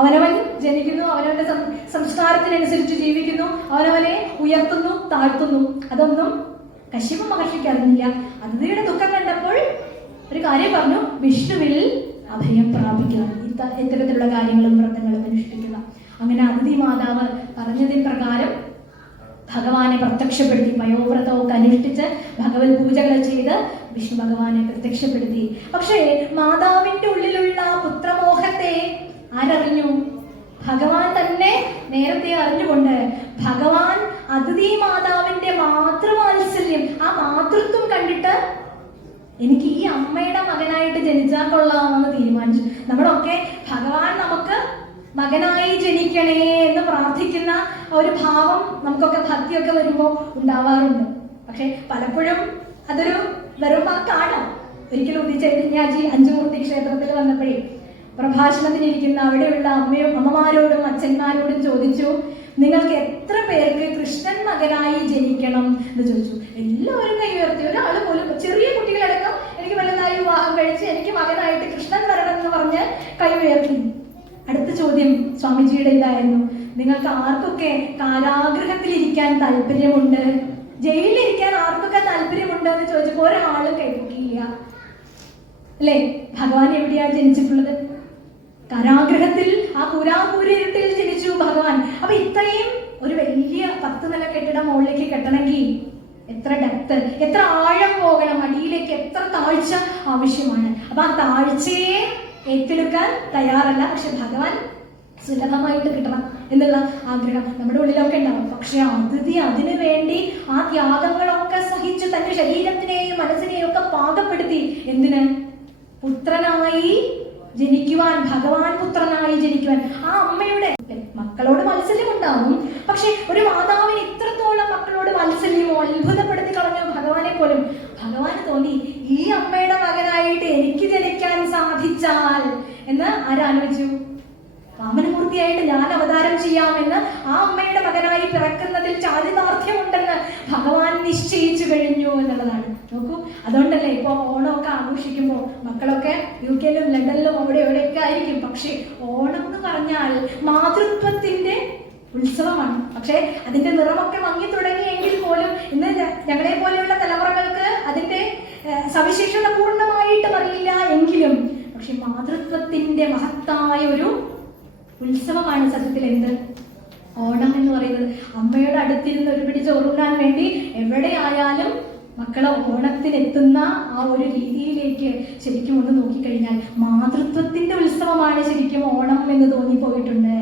അവനവൻ ജനിക്കുന്നു, അവനവന്റെ സംസ്കാരത്തിനനുസരിച്ച് ജീവിക്കുന്നു, അവനവനെ ഉയർത്തുന്നു, താഴ്ത്തുന്നു. അതൊന്നും കശ്യപ മഹർഷിക്ക് അറിഞ്ഞില്ല. അതിഥിയുടെ ദുഃഖം കണ്ടപ്പോൾ ഒരു കാര്യം പറഞ്ഞു, വിഷ്ണുവിൽ അഭയം പ്രാപിക്കുക, ഇത്തരത്തിലുള്ള കാര്യങ്ങളും വ്രതങ്ങളും അനുഷ്ഠിക്കുക. അങ്ങനെ അതിഥി മാതാവ് പറഞ്ഞതിന് പ്രകാരം ഭഗവാനെ പ്രത്യക്ഷപ്പെടുത്തി. വയോവ്രതമൊക്കെ അനുഷ്ഠിച്ച് ഭഗവത് പൂജകൾ ചെയ്ത് വിഷ്ണു ഭഗവാനെ പ്രത്യക്ഷപ്പെടുത്തി. പക്ഷേ മാതാവിന്റെ ഉള്ളിലുള്ള പുത്രമോഹത്തെ ആരറിഞ്ഞു? ഭഗവാൻ തന്നെ നേരത്തെ അറിഞ്ഞുകൊണ്ട് ഭഗവാൻ അതിഥി മാതാവിന്റെ മാതൃവാത്സല്യം, ആ മാതൃത്വം കണ്ടിട്ട് എനിക്ക് ഈ അമ്മയുടെ മകനായിട്ട് ജനിച്ചാൽ കൊള്ളാമെന്ന് തീരുമാനിച്ചു. നമ്മളൊക്കെ ഭഗവാൻ നമുക്ക് മകനായി ജനിക്കണേ എന്ന് പ്രാർത്ഥിക്കുന്ന ഒരു ഭാവം നമുക്കൊക്കെ ഭക്തിയൊക്കെ വരുമ്പോൾ ഉണ്ടാവാറുണ്ട്. പക്ഷെ പലപ്പോഴും അതൊരു വെറും വാക്കാണ്. ഒരിക്കലും ഉദിചൈതന്യാജി അഞ്ചുമൂർത്തി ക്ഷേത്രത്തിൽ വന്നപ്പോഴേ പ്രഭാഷണത്തിനിരിക്കുന്ന അവിടെയുള്ള അമ്മമാരോടും അച്ഛന്മാരോടും ചോദിച്ചു, നിങ്ങൾക്ക് എത്ര പേർക്ക് കൃഷ്ണൻ മകനായി ജനിക്കണം എന്ന് ചോദിച്ചു. എല്ലാവരും കൈ ഉയർത്തി. ഒരാൾ പോലും, ചെറിയ കുട്ടികളടക്കം, എനിക്ക് വലുതായി വിവാഹം കഴിച്ച് എനിക്ക് മകനായിട്ട് കൃഷ്ണൻ വരണം എന്ന് പറഞ്ഞ് കൈ ഉയർത്തി. അടുത്ത ചോദ്യം സ്വാമിജിയുടെ ഇതായിരുന്നു, നിങ്ങൾക്ക് ആർക്കൊക്കെ കാരാഗൃഹത്തിലിരിക്കാൻ താല്പര്യമുണ്ട്, ജയിലിലിരിക്കാൻ ആർക്കൊക്കെ താല്പര്യമുണ്ട് എന്ന് ചോദിച്ചപ്പോൾ ഒരാളും കൈപ്പൊക്കിയില്ല. അല്ലേ? ഭഗവാൻ എവിടെയാ ജനിച്ചിട്ടുള്ളത്? കാരാഗൃഹത്തിൽ, ആ പുരാപൂരിരുട്ടിൽ ജനിച്ചു ഭഗവാൻ. അപ്പൊ ഇത്രയും ഒരു വലിയ 10 നില കെട്ടിടം മുകളിലേക്ക് കെട്ടണമെങ്കിൽ എത്ര ഡെപ്ത്, എത്ര ആഴം പോകണം, അടിയിലേക്ക് എത്ര താഴ്ച ആവശ്യമാണ്. അപ്പൊ ആ താഴ്ചയെ ഏറ്റെടുക്കാൻ തയ്യാറല്ല. പക്ഷെ ഭഗവാൻ സുലഭമായിട്ട് കിട്ടണം എന്നുള്ള ആഗ്രഹം നമ്മുടെ ഉള്ളിലൊക്കെ ഉണ്ടാവും. പക്ഷെ അതിഥി അതിനു വേണ്ടി ആ ത്യാഗങ്ങളൊക്കെ സഹിച്ചു തന്റെ ശരീരത്തിനെയും മനസ്സിനെയും ഒക്കെ പാകപ്പെടുത്തി. എന്തിന്? പുത്രനായി ജനിക്കുവാൻ, ഭഗവാൻ പുത്രനായി ജനിക്കുവാൻ. ആ അമ്മയുടെ മക്കളോട് വാത്സല്യം ഉണ്ടാവും. പക്ഷെ ഒരു മാതാവിന് ഇത്രത്തോളം മക്കളോട് വാത്സല്യമോ അത്ഭുതപ്പെടുത്തി കളഞ്ഞോ ഭഗവാനെ പോലും. ഭഗവാന് തോന്നി, ഈ അമ്മയുടെ മകനായിട്ട് എനിക്ക് ജനിക്കാൻ സാധിച്ചാൽ എന്ന് ആരാലോചിച്ചു? വാമനമൂർത്തിയായിട്ട് ഞാൻ അവതാരം ചെയ്യാമെന്ന്, ആ അമ്മയുടെ മകനായി പിറക്കുന്നതിൽ ചാരിതാർത്ഥ്യമുണ്ടെന്ന് ഭഗവാൻ നിശ്ചയിച്ചു കഴിഞ്ഞു എന്നുള്ളതാണ്. നോക്കൂ, അതുകൊണ്ടല്ലേ ഇപ്പൊ ഓണമൊക്കെ ആഘോഷിക്കുമ്പോൾ മക്കളൊക്കെ UK യിലും ലണ്ടനിലും അവിടെ എവിടെയൊക്കെ ആയിരിക്കും. പക്ഷെ ഓണം എന്ന് പറഞ്ഞാൽ മാതൃത്വത്തിന്റെ ഉത്സവമാണ്. പക്ഷെ അതിന്റെ നിറമൊക്കെ മങ്ങി തുടങ്ങിയെങ്കിൽ പോലും ഇന്ന് ഞങ്ങളെ പോലെയുള്ള തലമുറകൾക്ക് അതിന്റെ സവിശേഷത പൂർണ്ണമായിട്ടും അറിയില്ല എങ്കിലും, പക്ഷെ മാതൃത്വത്തിന്റെ മഹത്തായ ഒരു ഉത്സവമാണ് സത്യത്തിൽ എന്ത്? ഓണം എന്ന് പറയുന്നത്. അമ്മയുടെ അടുത്തിരുന്ന് ഒരു പിടി ചോറുണ്ണാൻ വേണ്ടി എവിടെയായാലും മക്കളെ ഓണത്തിനെത്തുന്ന ആ ഒരു രീതിയിലേക്ക് ശരിക്കും ഒന്ന് നോക്കിക്കഴിഞ്ഞാൽ മാതൃത്വത്തിന്റെ ഉത്സവമാണ് ശരിക്കും ഓണം എന്ന് തോന്നിപ്പോയിട്ടുണ്ട്.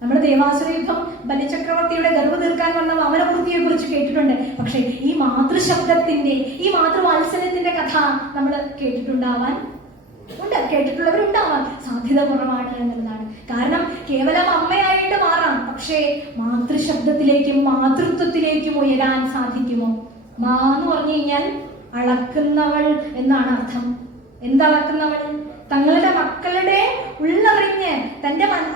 നമ്മുടെ ദേവാസുരയുദ്ധം ബലിചക്രവർത്തിയുടെ ഗർഭ തീർക്കാൻ വന്ന വാമനമൂർത്തിയെ കുറിച്ച് കേട്ടിട്ടുണ്ട്. പക്ഷെ ഈ മാതൃശബ്ദത്തിന്റെ, ഈ മാതൃവാത്സല്യത്തിന്റെ കഥ നമ്മൾ കേട്ടിട്ടുണ്ടാവാൻ ഉണ്ട്, കേട്ടിട്ടുള്ളവരുണ്ടാവാൻ സാധ്യത കുറവാണ് എന്നുള്ളതാണ്. കാരണം കേവലം അമ്മയായിട്ട് മാറാം, പക്ഷേ മാതൃശബ്ദത്തിലേക്കും മാതൃത്വത്തിലേക്കും ഉയരാൻ സാധിക്കുമോ? മാ എന്ന് പറഞ്ഞു കഴിഞ്ഞാൽ അളക്കുന്നവൾ എന്നാണ് അർത്ഥം. എന്തളക്കുന്നവൾ? തങ്ങളുടെ മക്കളുടെ ഉള്ളറിഞ്ഞ്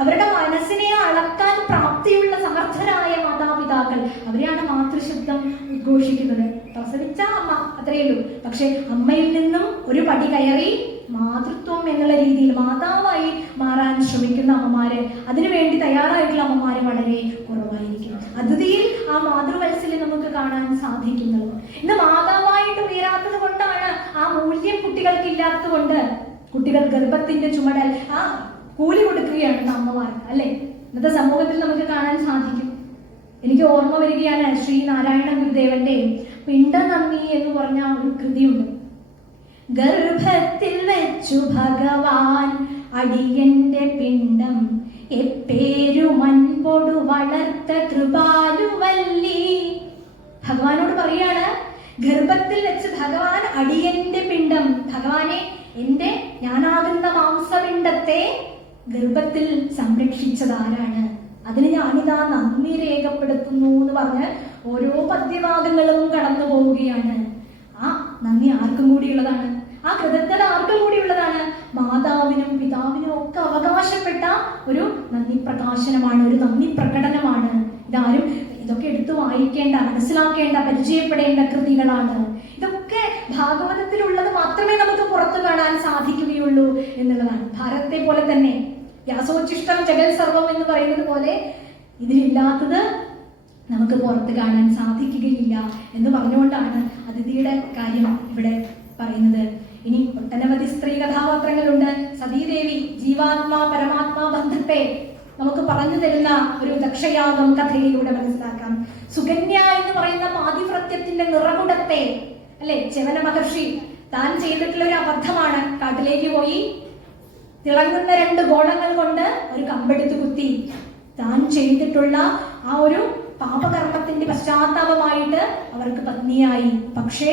അവരുടെ മനസ്സിനെ അളക്കാൻ പ്രാപ്തിയുള്ള സമർത്ഥരായ മാതാപിതാക്കൾ, അവരെയാണ് മാതൃശബ്ദം ഉദ്ഘോഷിക്കുന്നത്. പ്രസവിച്ച അമ്മ, അത്രയേ ഉള്ളൂ. പക്ഷെ അമ്മയിൽ നിന്നും ഒരു പടി കയറി മാതൃത്വം എന്നുള്ള രീതിയിൽ മാതാവായി മാറാൻ ശ്രമിക്കുന്ന അമ്മമാര്, അതിനുവേണ്ടി തയ്യാറായിട്ടുള്ള അമ്മമാര് വളരെ കുറവായിരിക്കും. അതിഥിയിൽ ആ മാതൃവത്സല്യം നമുക്ക് കാണാൻ സാധിക്കുന്നത്. ഇന്ന് മാതാവായിട്ട് ഉയരാത്തത് കൊണ്ടാണ് ആ മൂല്യം കുട്ടികൾക്ക് ഇല്ലാത്തത് കൊണ്ട് കുട്ടികൾ ഗർഭത്തിന്റെ ചുമടൽ കൂലി കൊടുക്കുകയാണ് അമ്മമാർക്ക്, അല്ലെ? ഇന്നത്തെ സമൂഹത്തിൽ നമുക്ക് കാണാൻ സാധിക്കും. എനിക്ക് ഓർമ്മ വരികയാണ് ശ്രീ നാരായണ ഗുരുദേവന്റെ പിണ്ടനന്ദി എന്ന് പറഞ്ഞ ഒരു കൃതിയുണ്ട്. ഗർഭത്തിൽ വെച്ചു ഭഗവാൻ അടിയന്റെ പിണ്ടം എപ്പേരുമൻപൊടു വളർത്ത കൃപാലുവല്ലി. ഭഗവാനോട് പറയാണ്, ഗർഭത്തിൽ വെച്ച് ഭഗവാൻ അടിയന്റെ പിണ്ടം, ഭഗവാനെ എന്റെ ഞാനാകുന്ന മാംസപിണ്ഡത്തെ ഗർഭത്തിൽ സംരക്ഷിച്ചതാരാണ്, അതിന് ഞാനിതാ നന്ദി രേഖപ്പെടുത്തുന്നു എന്ന് പറഞ്ഞ് ഓരോ പദ്യഭാഗങ്ങളും കടന്നു പോവുകയാണ്. ആ നന്ദി ആർക്കും കൂടിയുള്ളതാണ്, ആ കൃതജ്ഞത ആർക്കും കൂടിയുള്ളതാണ്? മാതാവിനും പിതാവിനും ഒക്കെ അവകാശപ്പെട്ട ഒരു നന്ദി പ്രകാശനമാണ്, ഒരു നന്ദി പ്രകടനമാണ്. ഇതൊക്കെ എടുത്തു വായിക്കേണ്ട, മനസ്സിലാക്കേണ്ട, പരിചയപ്പെടേണ്ട കൃതികളാണ്. ഇതൊക്കെ ഭാഗവതത്തിലുള്ളത് മാത്രമേ നമുക്ക് പുറത്തു കാണാൻ സാധിക്കുകയുള്ളൂ എന്നുള്ളതാണ്. ഭാരതത്തെ പോലെ തന്നെ വ്യാസോച്ഛിഷ്ടം ജഗൽ സർവം എന്ന് പറയുന്നത് പോലെ ഇതിലില്ലാത്തത് നമുക്ക് പുറത്ത് കാണാൻ സാധിക്കുകയില്ല എന്ന് പറഞ്ഞുകൊണ്ടാണ് അതിഥിയുടെ കാര്യം ഇവിടെ പറയുന്നത്. ഇനി ഒട്ടനവധി സ്ത്രീ കഥാപാത്രങ്ങളുണ്ട്. സതീദേവി ജീവാത്മാ പരമാത്മാ ബന്ധത്തെ നമുക്ക് പറഞ്ഞു തരുന്ന ഒരു ദക്ഷയാഗം കഥയിലൂടെ മനസ്സിലാക്കാം. സുകന്യ എന്ന് പറയുന്ന പാതിവ്രത്യത്തിന്റെ നിറകുടത്തെ, അല്ലെ, ച്യവന മഹർഷി താൻ ചെയ്തിട്ടുള്ള ഒരു അബദ്ധമാണ്. കാട്ടിലേക്ക് പോയി തിളങ്ങുന്ന 2 ഗോളങ്ങൾ കൊണ്ട് ഒരു കമ്പെടുത്ത് കുത്തി താൻ ചെയ്തിട്ടുള്ള ആ ഒരു പാപകർമ്മത്തിന്റെ പശ്ചാത്താപമായിട്ട് അവർക്ക് പത്നിയായി. പക്ഷേ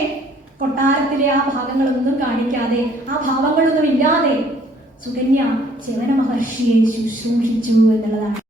കൊട്ടാരത്തിലെ ആ ഭാഗങ്ങളൊന്നും കാണിക്കാതെ, ആ ഭാവങ്ങളൊന്നും ഇല്ലാതെ സുകന്യ ച്യവന മഹർഷിയെ ശുശ്രൂഷിച്ചു എന്നുള്ളതാണ്.